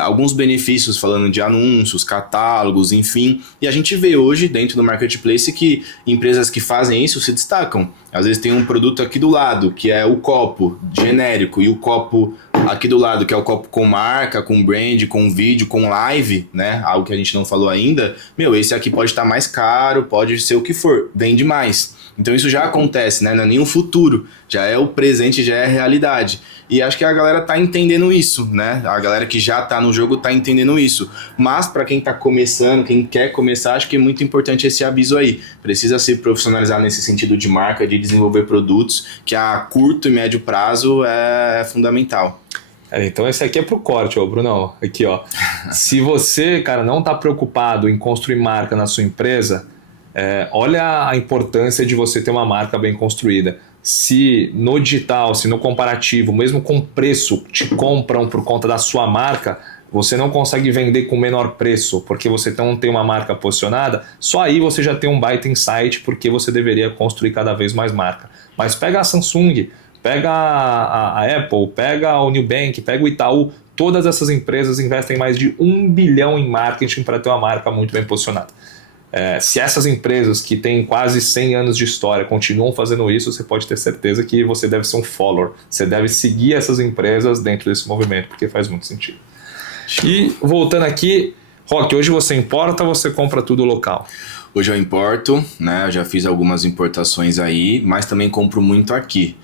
alguns benefícios falando de anúncios, catálogos, enfim, e a gente vê hoje dentro do marketplace que empresas que fazem isso se destacam. Às vezes tem um produto aqui do lado, que é o copo genérico, e o copo aqui do lado, que é o copo com marca, com brand, com vídeo, com live, né? Algo que a gente não falou ainda. Esse aqui pode estar mais caro, pode ser o que for, vende mais. Então isso já acontece, né? Não é nem o futuro, já é o presente, já é a realidade. E acho que a galera tá entendendo isso, né? A galera que já tá no jogo tá entendendo isso. Mas para quem tá começando, quem quer começar, acho que é muito importante esse aviso aí. Precisa se profissionalizar nesse sentido de marca, de desenvolver produtos, que a curto e médio prazo é fundamental. Então esse aqui é pro corte, ó, Brunão. Aqui, ó. Se você, cara, não tá preocupado em construir marca na sua empresa, olha a importância de você ter uma marca bem construída. Se no digital, se no comparativo, mesmo com preço, te compram por conta da sua marca, você não consegue vender com menor preço porque você não tem uma marca posicionada, só aí você já tem um baita insight porque você deveria construir cada vez mais marca. Mas pega a Samsung, pega a Apple, pega o Nubank, pega o Itaú, todas essas empresas investem mais de 1 bilhão em marketing para ter uma marca muito bem posicionada. Se essas empresas que têm quase 100 anos de história continuam fazendo isso, você pode ter certeza que você deve ser um follower. Você deve seguir essas empresas dentro desse movimento, porque faz muito sentido. E voltando aqui, Roque, hoje você importa ou você compra tudo local? Hoje eu importo, né? Eu já fiz algumas importações aí, mas também compro muito aqui.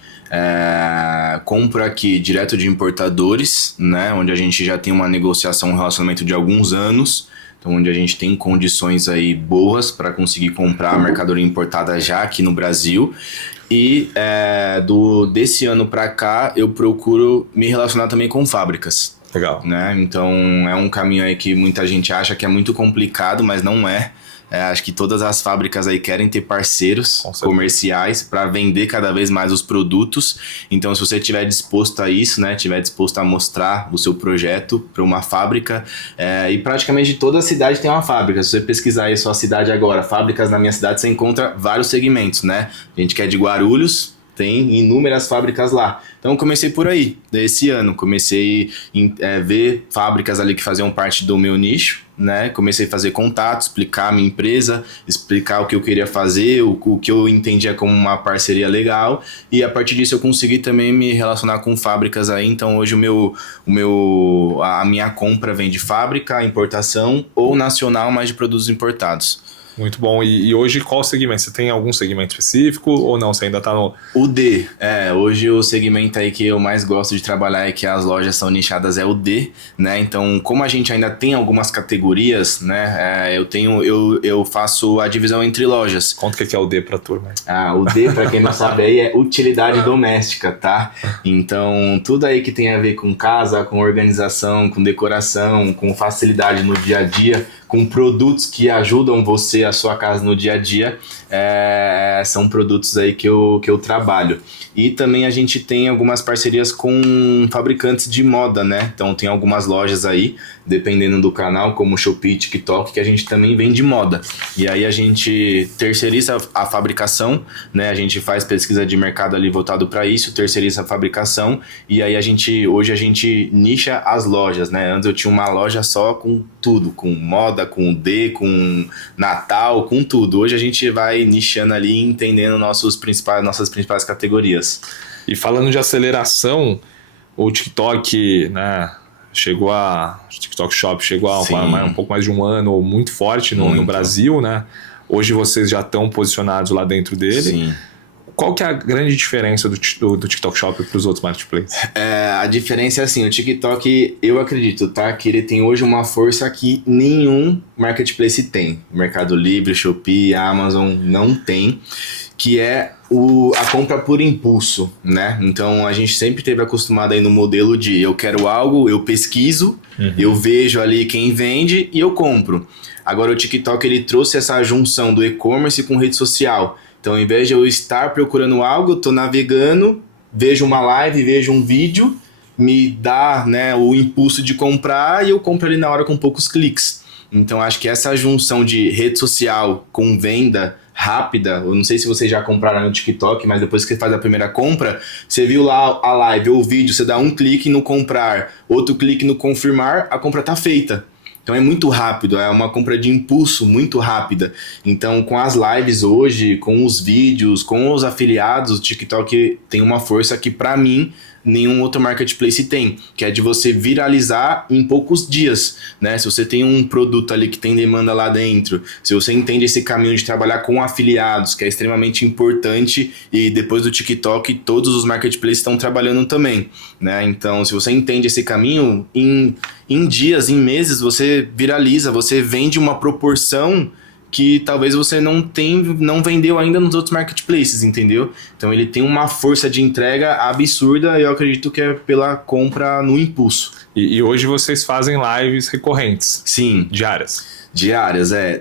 Compro aqui direto de importadores, né? Onde a gente já tem uma negociação, um relacionamento de alguns anos. Então, onde a gente tem condições aí boas para conseguir comprar a mercadoria importada já aqui no Brasil. E desse ano para cá, eu procuro me relacionar também com fábricas. Legal. Né? Então, é um caminho aí que muita gente acha que é muito complicado, mas não é. Acho que todas as fábricas aí querem ter parceiros comerciais para vender cada vez mais os produtos. Então, se você estiver disposto a isso, né, estiver disposto a mostrar o seu projeto para uma fábrica, e praticamente toda a cidade tem uma fábrica. Se você pesquisar aí a sua cidade agora, fábricas na minha cidade, você encontra vários segmentos, né? A gente que é de Guarulhos, tem inúmeras fábricas lá. Então, comecei por aí, esse ano. Comecei a ver fábricas ali que faziam parte do meu nicho, né? Comecei a fazer contato, explicar a minha empresa, explicar o que eu queria fazer, o que eu entendia como uma parceria legal. E a partir disso eu consegui também me relacionar com fábricas aí. Então, hoje a minha compra vem de fábrica, importação ou nacional, mas de produtos importados. Muito bom. E hoje qual segmento? Você tem algum segmento específico ou não? Você ainda está no... O D. Hoje o segmento aí que eu mais gosto de trabalhar e que as lojas são nichadas é o D, né? Então, como a gente ainda tem algumas categorias, né? Eu faço a divisão entre lojas. Conta o que é o D para a turma. O D, para quem não sabe, aí é utilidade doméstica, tá? Então, tudo aí que tem a ver com casa, com organização, com decoração, com facilidade no dia a dia, com produtos que ajudam você, a sua casa no dia a dia, são produtos aí que eu trabalho. E também a gente tem algumas parcerias com fabricantes de moda, né? Então tem algumas lojas aí, dependendo do canal, como Shopee, TikTok, que a gente também vende moda. E aí a gente terceiriza a fabricação, né? A gente faz pesquisa de mercado ali voltado para isso, terceiriza a fabricação, e aí hoje a gente nicha as lojas, né? Antes eu tinha uma loja só com tudo, com moda, com D, com Natal, com tudo. Hoje a gente vai nichando ali, entendendo nossas principais categorias. E falando de aceleração, o TikTok, né, o TikTok Shop chegou a um pouco mais de um ano, muito forte no Brasil, né? Hoje vocês já estão posicionados lá dentro dele. Sim. Qual que é a grande diferença do TikTok Shop para os outros marketplaces? A diferença é assim, o TikTok, eu acredito, tá? Que ele tem hoje uma força que nenhum marketplace tem. Mercado Livre, Shopee, Amazon não tem, que é a compra por impulso, né? Então a gente sempre esteve acostumado aí no modelo de eu quero algo, eu pesquiso, eu vejo ali quem vende e eu compro. Agora o TikTok ele trouxe essa junção do e-commerce com rede social. Então, ao invés de eu estar procurando algo, eu estou navegando, vejo uma live, vejo um vídeo, me dá, né, o impulso de comprar e eu compro ali na hora com poucos cliques. Então, acho que essa junção de rede social com venda rápida, eu não sei se vocês já compraram no TikTok, mas depois que você faz a primeira compra, você viu lá a live ou o vídeo, você dá um clique no comprar, outro clique no confirmar, a compra está feita. Então é muito rápido, é uma compra de impulso muito rápida. Então com as lives hoje, com os vídeos, com os afiliados, o TikTok tem uma força que para mim nenhum outro marketplace tem, que é de você viralizar em poucos dias, né? Se você tem um produto ali que tem demanda lá dentro, se você entende esse caminho de trabalhar com afiliados, que é extremamente importante, e depois do TikTok todos os marketplaces estão trabalhando também, né? Então se você entende esse caminho, em dias, em meses, você viraliza, você vende uma proporção que talvez você não vendeu ainda nos outros marketplaces, entendeu? Então ele tem uma força de entrega absurda e eu acredito que é pela compra no impulso. E hoje vocês fazem lives recorrentes? Sim. Diárias,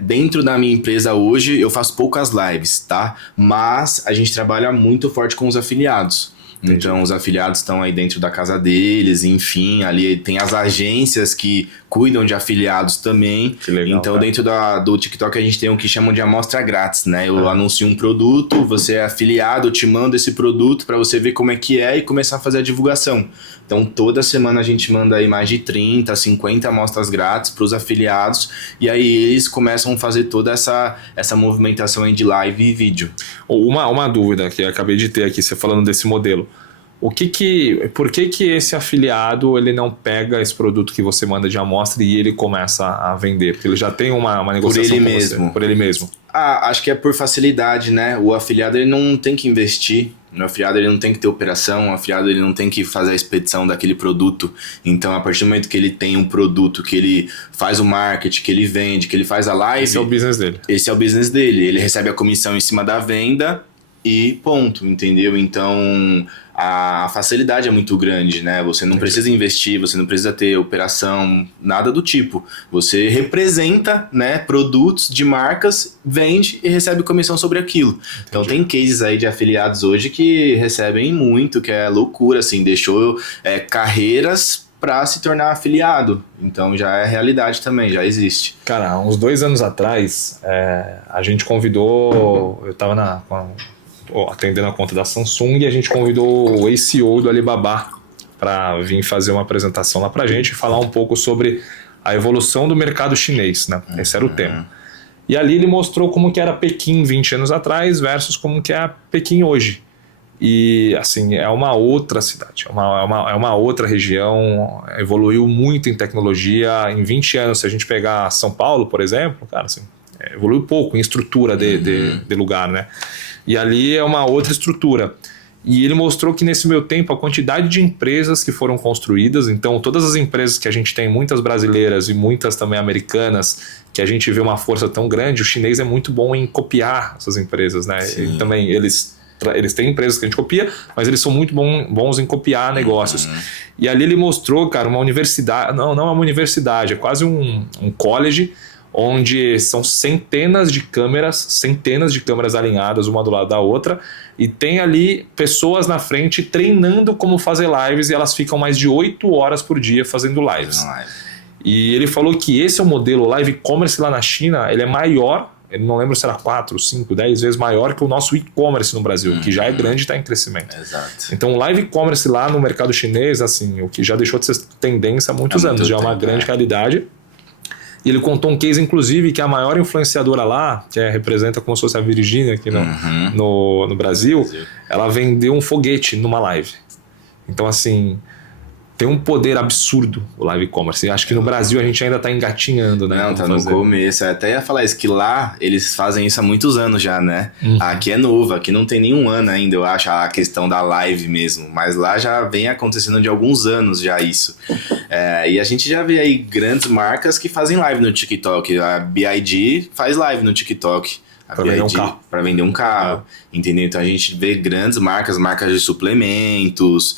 Dentro da minha empresa hoje eu faço poucas lives, tá? Mas a gente trabalha muito forte com os afiliados. Entendi. Então os afiliados estão aí dentro da casa deles, enfim, ali tem as agências que cuidam de afiliados também. Que legal, então cara. Dentro do TikTok a gente tem o que chamam de amostra grátis, né? Eu anuncio um produto, você é afiliado, eu te mando esse produto para você ver como é que é e começar a fazer a divulgação. Então toda semana a gente manda aí mais de 30, 50 amostras grátis para os afiliados e aí eles começam a fazer toda essa movimentação aí de live e vídeo. Uma dúvida que eu acabei de ter aqui, você falando desse modelo. Por que esse afiliado ele não pega esse produto que você manda de amostra e ele começa a vender? Porque ele já tem uma negociação por ele mesmo. Você, por ele mesmo. Acho que é por facilidade, né? O afiliado ele não tem que investir, o afiliado ele não tem que ter operação, o afiliado ele não tem que fazer a expedição daquele produto. Então, a partir do momento que ele tem um produto, que ele faz o marketing, que ele vende, que ele faz a live... Esse é o business dele. Esse é o business dele. Ele recebe a comissão em cima da venda e ponto, entendeu? Então... a facilidade é muito grande, né? Você não precisa investir, você não precisa ter operação, nada do tipo. Você representa, né, produtos de marcas, vende e recebe comissão sobre aquilo. Entendi. Então tem cases aí de afiliados hoje que recebem muito, que é loucura, assim, deixou carreiras para se tornar afiliado. Então já é realidade também, já existe. Cara, uns 2 anos atrás, a gente convidou, eu tava atendendo a conta da Samsung e a gente convidou o ACO do Alibaba para vir fazer uma apresentação lá pra gente e falar um pouco sobre a evolução do mercado chinês, né? Esse era o tema. E ali ele mostrou como que era Pequim 20 anos atrás versus como que é Pequim hoje. E assim, é uma outra cidade, é uma outra região, evoluiu muito em tecnologia. Em 20 anos, se a gente pegar São Paulo, por exemplo, cara, assim, evoluiu pouco em estrutura de lugar, né? E ali é uma outra estrutura. E ele mostrou que nesse meio tempo a quantidade de empresas que foram construídas, então todas as empresas que a gente tem, muitas brasileiras e muitas também americanas, que a gente vê uma força tão grande, o chinês é muito bom em copiar essas empresas, né? E também eles têm empresas que a gente copia, mas eles são muito bons em copiar negócios. E ali ele mostrou, cara, uma universidade, não é uma universidade, é quase um college, onde são centenas de câmeras alinhadas uma do lado da outra, e tem ali pessoas na frente treinando como fazer lives, e elas ficam mais de 8 horas por dia fazendo lives. E ele falou que esse é o modelo, o live commerce lá na China, ele é maior, ele não lembro se era 4, 5, 10 vezes maior que o nosso e-commerce no Brasil, que já é grande e está em crescimento. Exato. Então o live commerce lá no mercado chinês, assim, o que já deixou de ser tendência há muitos anos, já é uma grande realidade. E ele contou um case, inclusive, que a maior influenciadora lá, que representa como se fosse a Virgínia aqui no Brasil, ela vendeu um foguete numa live. Então, assim, tem um poder absurdo o live commerce. E acho que no Brasil a gente ainda está engatinhando, né? Não, tá no começo. Eu até ia falar isso, que lá eles fazem isso há muitos anos já, né? Aqui é novo, aqui não tem nenhum ano ainda, eu acho, a questão da live mesmo. Mas lá já vem acontecendo de alguns anos já isso. E a gente já vê aí grandes marcas que fazem live no TikTok. A BYD faz live no TikTok. Para vender um carro, entendeu? Então a gente vê grandes marcas de suplementos,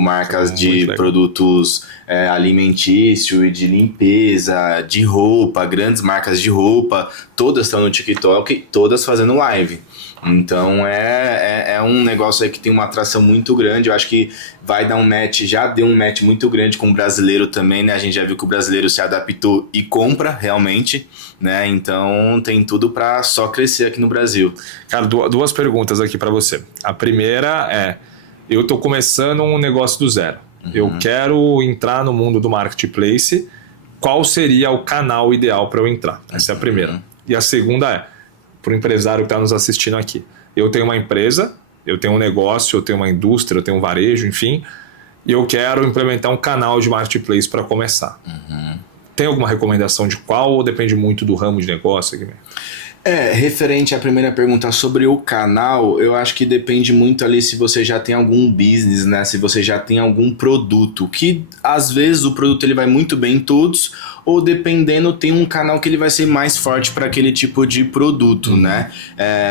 marcas de produtos alimentícios e de limpeza, de roupa, grandes marcas de roupa, todas estão no TikTok, todas fazendo live. Então é um negócio aí que tem uma atração muito grande. Eu acho que vai dar um match, já deu um match muito grande com o brasileiro também, né? A gente já viu que o brasileiro se adaptou e compra realmente, né? Então tem tudo para só crescer aqui no Brasil. Cara, 2 perguntas aqui para você. A primeira é, eu tô começando um negócio do zero. Eu quero entrar no mundo do marketplace. Qual seria o canal ideal para eu entrar? Essa é a primeira. E a segunda é, para o empresário que está nos assistindo aqui. Eu tenho uma empresa, eu tenho um negócio, eu tenho uma indústria, eu tenho um varejo, enfim, e eu quero implementar um canal de marketplace para começar. Tem alguma recomendação de qual ou depende muito do ramo de negócio aqui? Referente à primeira pergunta sobre o canal, eu acho que depende muito ali se você já tem algum business, né? Se você já tem algum produto, que às vezes o produto ele vai muito bem em todos, ou dependendo tem um canal que ele vai ser mais forte para aquele tipo de produto, né?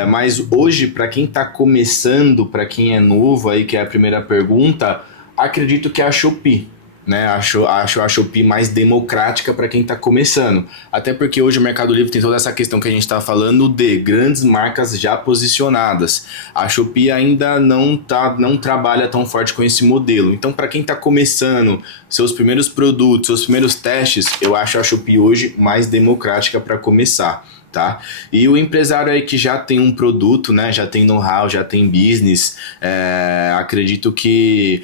Mas hoje, para quem está começando, para quem é novo aí, que é a primeira pergunta, acredito que é a Shopee. Né, acho a Shopee mais democrática para quem está começando. Até porque hoje o Mercado Livre tem toda essa questão que a gente está falando de grandes marcas já posicionadas. A Shopee ainda não trabalha tão forte com esse modelo. Então, para quem está começando, seus primeiros produtos, seus primeiros testes, eu acho a Shopee hoje mais democrática para começar. Tá? E o empresário aí que já tem um produto, né, já tem know-how, já tem business, acredito que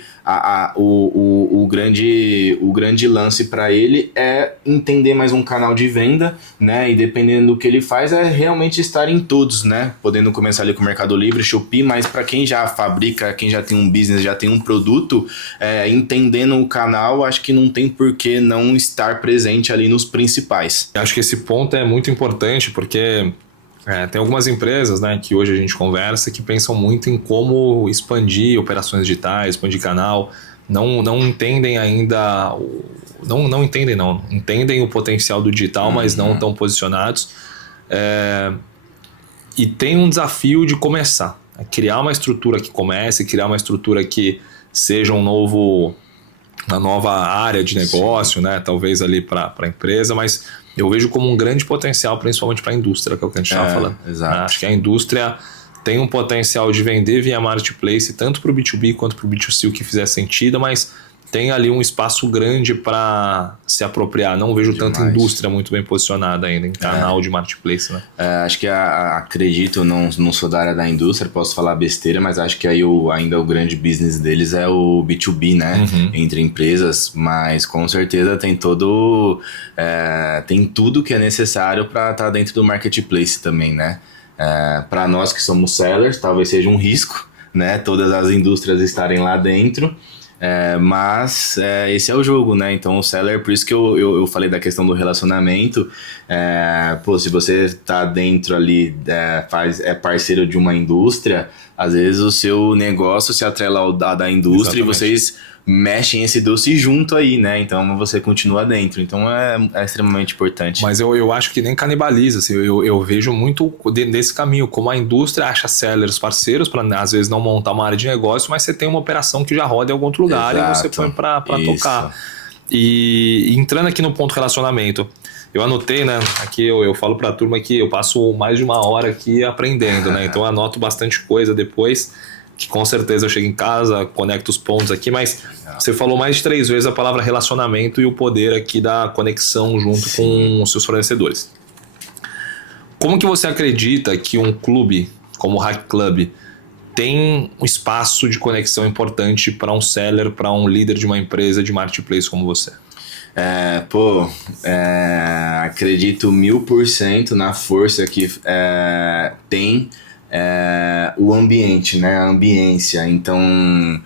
o grande lance para ele é entender mais um canal de venda, né, e dependendo do que ele faz é realmente estar em todos, né, podendo começar ali com o Mercado Livre, Shopee, mas para quem já fabrica, quem já tem um business, já tem um produto, entendendo o canal, acho que não tem por que não estar presente ali nos principais. Eu acho que esse ponto é muito importante porque tem algumas empresas, né, que hoje a gente conversa que pensam muito em como expandir operações digitais, expandir canal, não entendem ainda, entendem o potencial do digital, mas não estão posicionados, e tem um desafio de começar, criar uma estrutura que comece, criar uma estrutura que seja uma nova área de negócio, né, talvez ali para a empresa, mas eu vejo como um grande potencial, principalmente para a indústria, que é o que a gente estava falando. Exato. Acho que a indústria tem um potencial de vender via marketplace, tanto para o B2B quanto para o B2C, o que fizer sentido, mas tem ali um espaço grande para se apropriar. Não vejo tanta indústria muito bem posicionada ainda em canal de marketplace, né? Acho que acredito, não sou da área da indústria, posso falar besteira, mas acho que aí ainda o grande business deles é o B2B, né? Entre empresas, mas com certeza tem tem tudo que é necessário para estar dentro do marketplace também, né? Para nós que somos sellers, talvez seja um risco, né? Todas as indústrias estarem lá dentro. Mas esse é o jogo, né? Então o seller, por isso que eu falei da questão do relacionamento. Se você tá dentro ali, é parceiro de uma indústria, às vezes o seu negócio se atrela ao da indústria. Exatamente. E vocês mexem esse doce junto aí, né? Então você continua dentro. Então é extremamente importante. Mas eu acho que nem canibaliza, assim, eu vejo muito desse caminho, como a indústria acha sellers parceiros para às vezes não montar uma área de negócio, mas você tem uma operação que já roda em algum outro lugar. Exato. E você põe para tocar. E entrando aqui no ponto relacionamento, eu anotei, né? Aqui eu falo para a turma que eu passo mais de 1 hora aqui aprendendo, né? Então eu anoto bastante coisa depois, que com certeza eu chego em casa, conecto os pontos aqui, mas você falou mais de 3 vezes a palavra relacionamento e o poder aqui da conexão junto com os seus fornecedores. Como que você acredita que um clube como o Hack Club tem um espaço de conexão importante para um seller, para um líder de uma empresa de marketplace como você? Acredito 1000% na força que tem o ambiente, né? A ambiência. Então,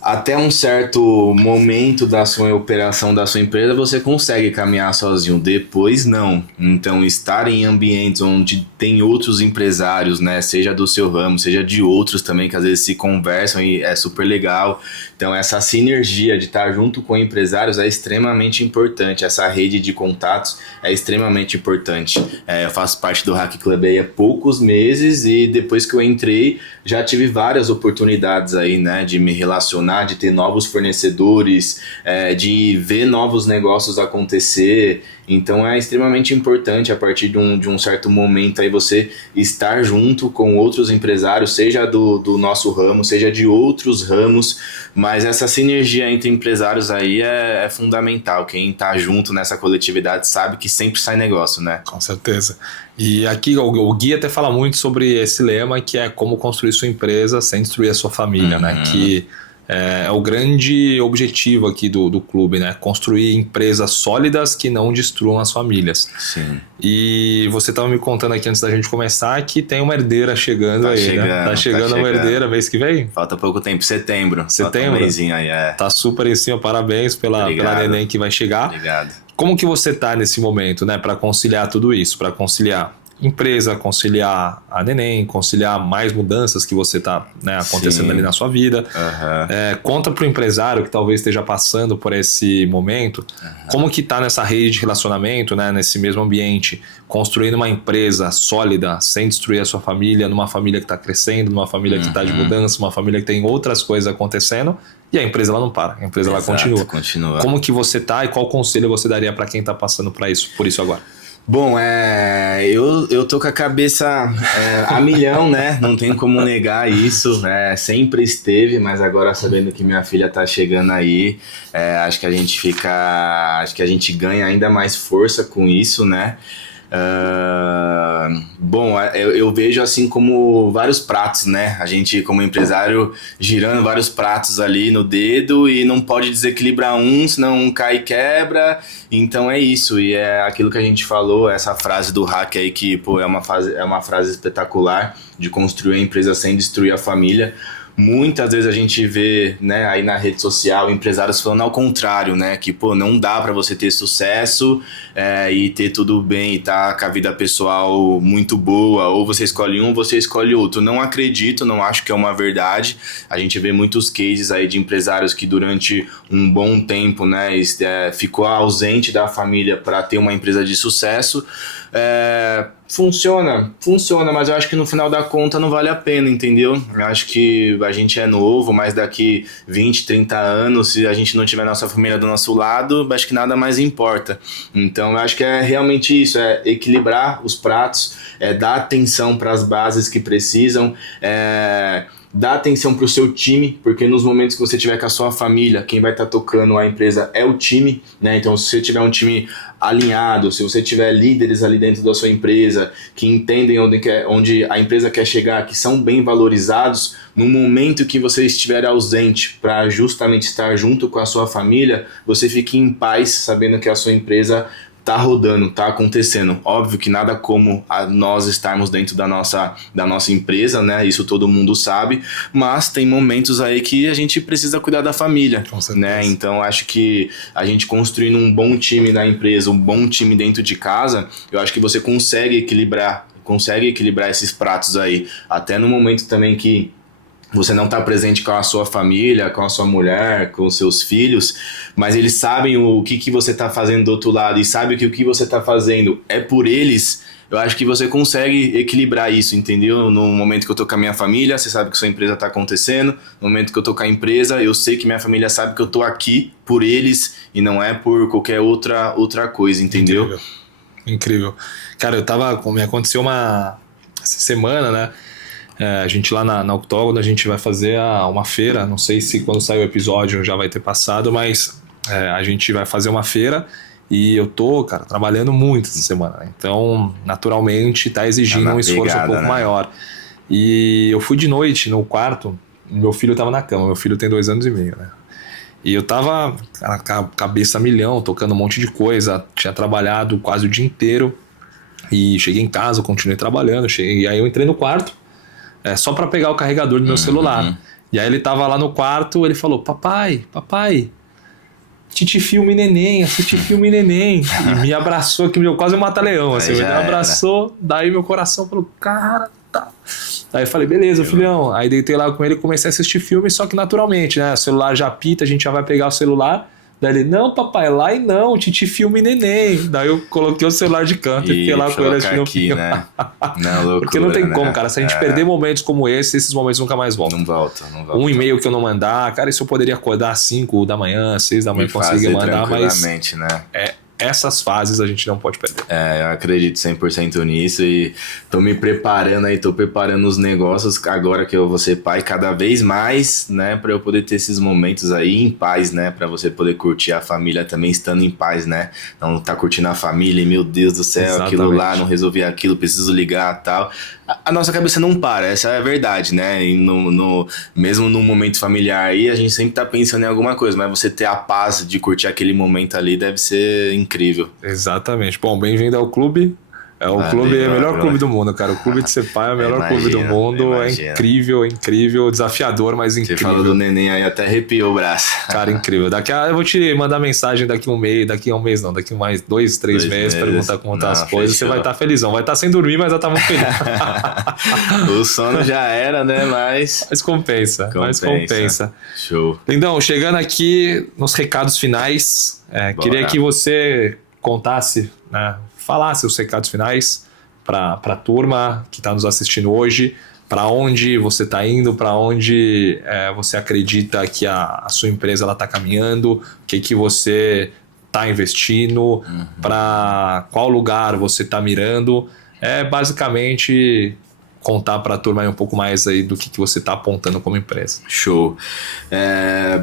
até um certo momento da sua operação da sua empresa, você consegue caminhar sozinho. Depois, não. Então, estar em ambientes onde tem outros empresários, né? Seja do seu ramo, seja de outros também, que às vezes se conversam e é super legal. Então, essa sinergia de estar junto com empresários é extremamente importante. Essa rede de contatos é extremamente importante. Eu faço parte do Hack Club aí há poucos meses e depois que eu entrei, já tive várias oportunidades aí, né? De me relacionar, de ter novos fornecedores, de ver novos negócios acontecer. Então é extremamente importante a partir de um certo momento aí você estar junto com outros empresários, seja do nosso ramo, seja de outros ramos, mas essa sinergia entre empresários aí é fundamental. Quem tá junto nessa coletividade sabe que sempre sai negócio, né? Com certeza. E aqui o Gui até fala muito sobre esse lema que é como construir sua empresa sem destruir a sua família, né? Que é o grande objetivo aqui do clube, né? Construir empresas sólidas que não destruam as famílias. Sim. E você estava me contando aqui antes da gente começar que tem uma herdeira chegando né? Tá chegando uma herdeira mês que vem? Falta pouco tempo, setembro. Setembro? Falta um mêsinho aí, Tá super em cima, parabéns pela neném que vai chegar. Obrigado. Como que você tá nesse momento, né? Para conciliar tudo isso, para conciliar empresa, conciliar a neném, conciliar mais mudanças que você está, né, acontecendo ali na sua vida. Conta para o empresário que talvez esteja passando por esse momento, como que está nessa rede de relacionamento, né, nesse mesmo ambiente, construindo uma empresa sólida, sem destruir a sua família, numa família que está crescendo, numa família que está de mudança, uma família que tem outras coisas acontecendo, e a empresa ela não para, a empresa ela continua. Como que você tá e qual conselho você daria para quem está passando por isso agora? Bom, eu tô com a cabeça a milhão, né? Não tem como negar isso, sempre esteve, mas agora sabendo que minha filha tá chegando aí, acho que a gente ganha ainda mais força com isso, né? Bom, eu vejo assim como vários pratos, né? A gente, como empresário, girando vários pratos ali no dedo e não pode desequilibrar um, senão um cai e quebra. Então é isso, e é aquilo que a gente falou, essa frase do hack aí que, pô, é uma frase espetacular de construir a empresa sem destruir a família. Muitas vezes a gente vê, né, aí na rede social empresários falando ao contrário, né, que pô, não dá para você ter sucesso e ter tudo bem e tá com a vida pessoal muito boa, ou você escolhe um ou você escolhe outro. Não acredito, não acho que é uma verdade. A gente vê muitos cases aí de empresários que durante um bom tempo, né, ficou ausente da família para ter uma empresa de sucesso. Funciona, mas eu acho que no final da conta não vale a pena, entendeu? Eu acho que a gente é novo, mas daqui 20, 30 anos, se a gente não tiver nossa família do nosso lado, acho que nada mais importa. Então eu acho que é realmente isso, equilibrar os pratos, dar atenção para as bases que precisam, dá atenção para o seu time, porque nos momentos que você tiver com a sua família, quem vai estar tocando a empresa é o time, né? Então, se você tiver um time alinhado, se você tiver líderes ali dentro da sua empresa que entendem onde a empresa quer chegar, que são bem valorizados, no momento que você estiver ausente para justamente estar junto com a sua família, você fique em paz sabendo que a sua empresa tá rodando, tá acontecendo. Óbvio que nada como nós estarmos dentro da nossa empresa, né? Isso todo mundo sabe, mas tem momentos aí que a gente precisa cuidar da família, né? Então acho que a gente construindo um bom time na empresa, um bom time dentro de casa, eu acho que você consegue equilibrar esses pratos aí, até no momento também que você não está presente com a sua família, com a sua mulher, com os seus filhos, mas eles sabem o que você está fazendo do outro lado e sabem que o que você está fazendo é por eles. Eu acho que você consegue equilibrar isso, entendeu? No momento que eu tô com a minha família, você sabe que sua empresa tá acontecendo. No momento que eu tô com a empresa, eu sei que minha família sabe que eu tô aqui por eles e não é por qualquer outra coisa, entendeu? Incrível. Cara, me aconteceu essa semana, né? A gente lá na Octógono, a gente vai fazer uma feira, não sei se quando sair o episódio já vai ter passado, mas a gente vai fazer uma feira e eu tô, cara, trabalhando muito essa semana, então naturalmente tá exigindo um esforço um pouco maior. E eu fui de noite no quarto, meu filho tava na cama, meu filho tem 2 anos e meio, né? E eu tava com a cabeça a milhão, tocando um monte de coisa, tinha trabalhado quase o dia inteiro e cheguei em casa, continuei trabalhando, e aí eu entrei no quarto, só para pegar o carregador do meu celular. E aí ele tava lá no quarto, ele falou, papai, assiste filme neném. E me abraçou aqui, quase um mata-leão. Assim, ele me abraçou, daí meu coração falou, cara, tá. Aí eu falei, beleza, filhão. Aí deitei lá com ele e comecei a assistir filme, só que naturalmente, né? O celular já apita, a gente já vai pegar o celular. Daí ele, não, papai, lá e não, titi filme neném. Daí eu coloquei o celular de canto e fiquei lá com ele assistindo filme. Né? Não, loucura, porque não tem como, cara. Se a gente perder momentos como esse, esses momentos nunca mais voltam. Não volta. Um e-mail que eu não mandar, cara, isso eu poderia acordar às 5 da manhã, 6 da manhã, conseguir mandar, mas né? Essas fases a gente não pode perder. Eu acredito 100% nisso e tô me preparando aí, tô preparando os negócios agora que eu vou ser pai cada vez mais, né, pra eu poder ter esses momentos aí em paz, né, pra você poder curtir a família também estando em paz, né, não tá curtindo a família e meu Deus do céu, exatamente, aquilo lá, não resolvi aquilo, preciso ligar e tal. A nossa cabeça não para, essa é a verdade, né, e mesmo no momento familiar aí, a gente sempre tá pensando em alguma coisa, mas você ter a paz de curtir aquele momento ali deve ser incrível. Exatamente. Bom, bem-vindo ao clube. É o clube, é o melhor clube do mundo, cara. O clube de ser pai é o melhor clube do mundo. É incrível, incrível, desafiador, mas incrível. Você falou do neném aí, até arrepiou o braço. Cara, incrível. Eu vou te mandar mensagem daqui a um mês não, daqui mais 2, 3 meses, perguntar como tá as coisas. Fechou. Você vai estar felizão. Vai estar sem dormir, mas já tá muito feliz. O sono já era, né? Mas compensa. Show. Lindão, chegando aqui nos recados finais, queria que você contasse, né? Falasse os recados finais para a turma que está nos assistindo hoje, para onde você está indo, para onde você acredita que a sua empresa está caminhando, o que você está investindo, para qual lugar você está mirando. Basicamente contar para a turma aí um pouco mais aí do que você está apontando como empresa. Show.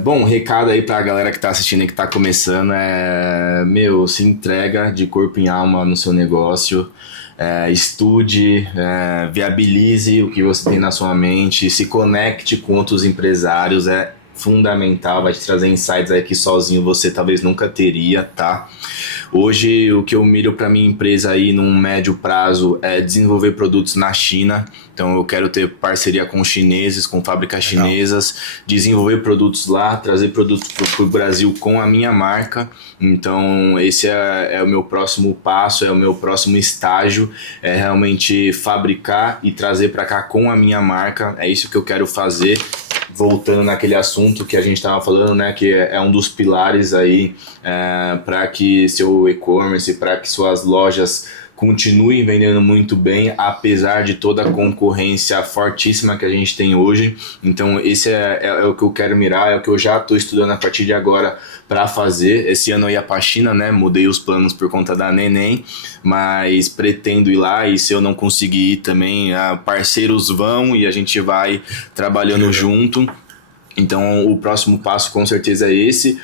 Bom, recado aí para a galera que está assistindo e que está começando se entrega de corpo e alma no seu negócio, estude, viabilize o que você tem na sua mente, se conecte com outros empresários, fundamental, vai te trazer insights aí que sozinho você talvez nunca teria, tá? Hoje o que eu miro para minha empresa aí num médio prazo é desenvolver produtos na China. Então eu quero ter parceria com chineses, com fábricas chinesas, desenvolver produtos lá, trazer produtos para o Brasil com a minha marca. Então esse é o meu próximo passo, é o meu próximo estágio, é realmente fabricar e trazer para cá com a minha marca. É isso que eu quero fazer. Voltando naquele assunto que a gente estava falando, né, que é um dos pilares aí para que seu e-commerce, para que suas lojas continuem vendendo muito bem, apesar de toda a concorrência fortíssima que a gente tem hoje. Então esse é o que eu quero mirar, é o que eu já estou estudando a partir de agora para fazer. Esse ano eu ia para a China, né? Mudei os planos por conta da neném, mas pretendo ir lá, e se eu não conseguir ir também, parceiros vão e a gente vai trabalhando junto. Então o próximo passo com certeza é esse.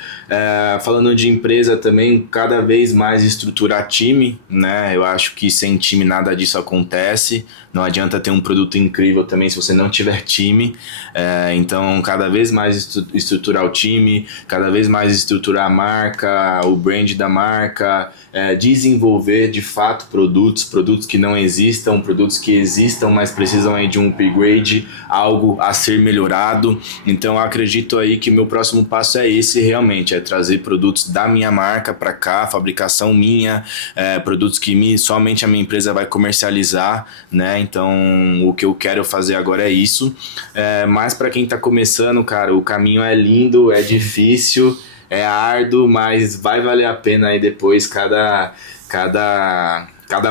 Falando de empresa também, cada vez mais estruturar time, né? Eu acho que sem time nada disso acontece. Não adianta ter um produto incrível também se você não tiver time. Então cada vez mais estruturar o time, cada vez mais estruturar a marca, o brand da marca, desenvolver de fato produtos que não existam, produtos que existam, mas precisam aí de um upgrade, algo a ser melhorado. Então eu acredito aí que o meu próximo passo é esse realmente, é trazer produtos da minha marca para cá, fabricação minha, produtos que somente a minha empresa vai comercializar, né? Então o que eu quero fazer agora é isso. Mas para quem está começando, cara, o caminho é lindo, é difícil, é árduo, mas vai valer a pena aí depois cada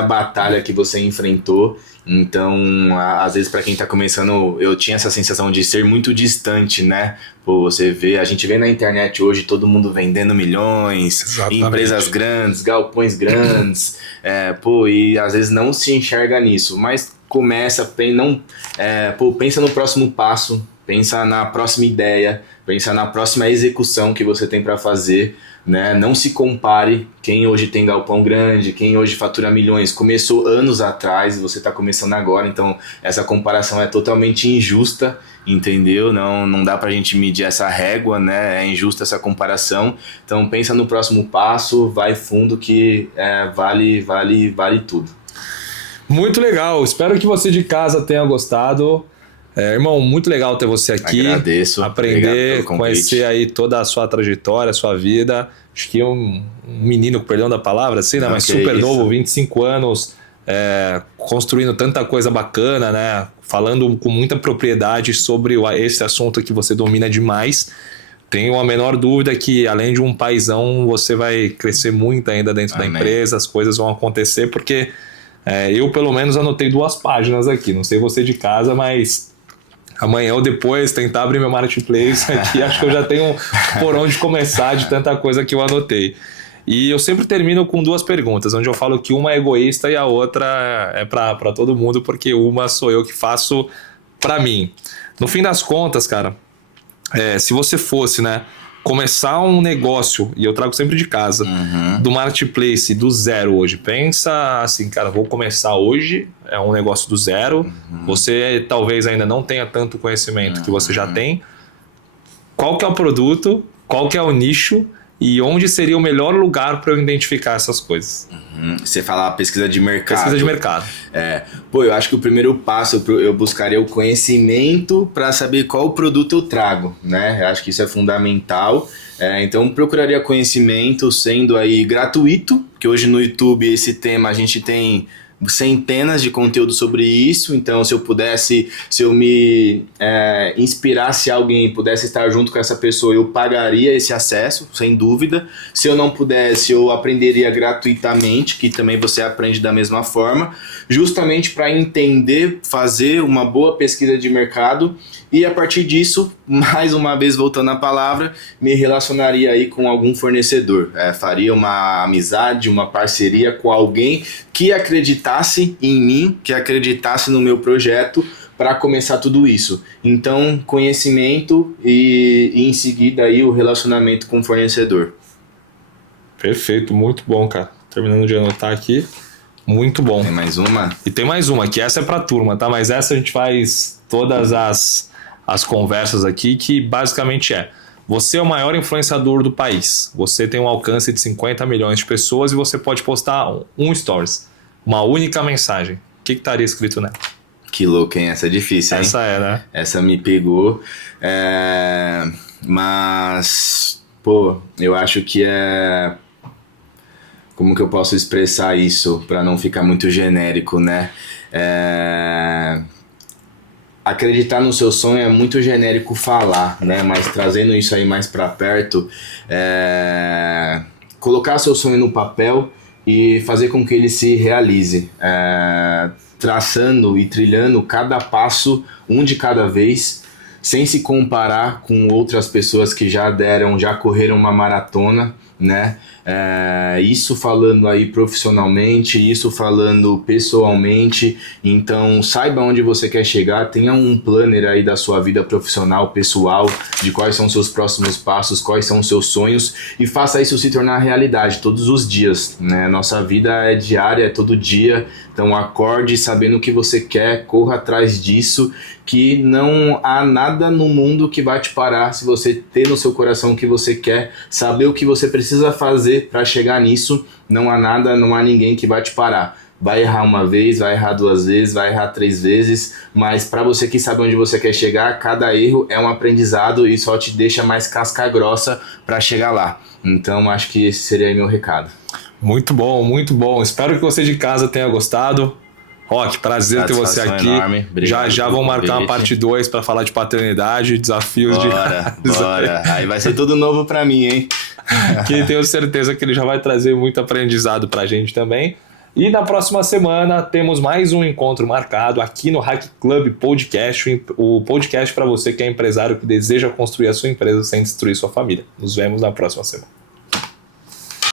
batalha que você enfrentou. Então, às vezes para quem tá começando, eu tinha essa sensação de ser muito distante, né? Pô, a gente vê na internet hoje todo mundo vendendo milhões, exatamente, empresas grandes, galpões grandes, e às vezes não se enxerga nisso, mas pensa no próximo passo, pensa na próxima ideia, pensa na próxima execução que você tem para fazer, né? Não se compare. Quem hoje tem galpão grande, quem hoje fatura milhões, começou anos atrás e você está começando agora, então essa comparação é totalmente injusta, entendeu? Não dá pra gente medir essa régua, né? É injusta essa comparação. Então pensa no próximo passo, vai fundo que vale tudo. Muito legal, espero que você de casa tenha gostado. Irmão, muito legal ter você aqui. Agradeço. Aprender, conhecer aí toda a sua trajetória, a sua vida. Acho que um menino, perdão da palavra, assim, né? Mas super novo, 25 anos, construindo tanta coisa bacana, né? Falando com muita propriedade sobre esse assunto que você domina demais. Tenho a menor dúvida que, além de um paizão, você vai crescer muito ainda dentro da empresa, as coisas vão acontecer, porque eu, pelo menos, anotei 2 páginas aqui. Não sei você de casa, mas amanhã ou depois tentar abrir meu marketplace aqui, acho que eu já tenho por onde começar de tanta coisa que eu anotei. E eu sempre termino com 2 perguntas, onde eu falo que uma é egoísta e a outra é para todo mundo, porque uma sou eu que faço para mim. No fim das contas, cara, se você fosse, né, começar um negócio, e eu trago sempre de casa, do marketplace do zero hoje, pensa assim, cara, vou começar hoje, é um negócio do zero, você talvez ainda não tenha tanto conhecimento que você já tem, qual que é o produto, qual que é o nicho e onde seria o melhor lugar para eu identificar essas coisas. Você fala pesquisa de mercado. Pesquisa de mercado. Pô, eu acho que o primeiro passo eu buscaria o conhecimento para saber qual produto eu trago, né? Eu acho que isso é fundamental. Então procuraria conhecimento sendo aí gratuito, que hoje no YouTube esse tema a gente tem centenas de conteúdos sobre isso, então se eu me inspirasse alguém e pudesse estar junto com essa pessoa, eu pagaria esse acesso, sem dúvida. Se eu não pudesse, eu aprenderia gratuitamente, que também você aprende da mesma forma, justamente para entender, fazer uma boa pesquisa de mercado e a partir disso, mais uma vez voltando à palavra, me relacionaria aí com algum fornecedor, faria uma amizade, uma parceria com alguém que acreditasse em mim, que acreditasse no meu projeto para começar tudo isso. Então, conhecimento e em seguida aí o relacionamento com o fornecedor. Perfeito, muito bom, cara. Terminando de anotar aqui, muito bom. Tem mais uma? E tem mais uma, que essa é pra turma, tá? Mas essa a gente faz todas as conversas aqui, que basicamente você é o maior influenciador do país, você tem um alcance de 50 milhões de pessoas e você pode postar um stories, uma única mensagem. O que estaria escrito nela? Que louco, hein? Essa é difícil, hein? Essa né? Essa me pegou, mas, pô, eu acho que como que eu posso expressar isso para não ficar muito genérico, né? Acreditar no seu sonho é muito genérico falar, né? Mas trazendo isso aí mais para perto, colocar seu sonho no papel e fazer com que ele se realize, traçando e trilhando cada passo, um de cada vez, sem se comparar com outras pessoas que já correram uma maratona, né? Isso falando aí profissionalmente, isso falando pessoalmente. Então saiba onde você quer chegar, tenha um planner aí da sua vida profissional, pessoal, de quais são seus próximos passos, quais são os seus sonhos, e faça isso se tornar realidade todos os dias, né? Nossa vida é diária, é todo dia, então acorde sabendo o que você quer, corra atrás disso, que não há nada no mundo que vai te parar se você ter no seu coração o que você quer, saber o que você precisa fazer para chegar nisso. Não há nada, não há ninguém que vai te parar. Vai errar uma vez, vai errar 2 vezes, vai errar 3 vezes, mas para você que sabe onde você quer chegar, cada erro é um aprendizado e só te deixa mais casca grossa para chegar lá. Então acho que esse seria aí meu recado. Muito bom, muito bom. Espero que você de casa tenha gostado. Rock, prazer ter você aqui. Obrigado, já vou marcar uma parte 2 para falar de paternidade, desafios Bora. Aí vai ser tudo novo para mim, hein? Que tenho certeza que ele já vai trazer muito aprendizado pra gente também. E na próxima semana temos mais um encontro marcado aqui no Hack Club Podcast, o podcast para você que é empresário que deseja construir a sua empresa sem destruir sua família. Nos vemos na próxima semana.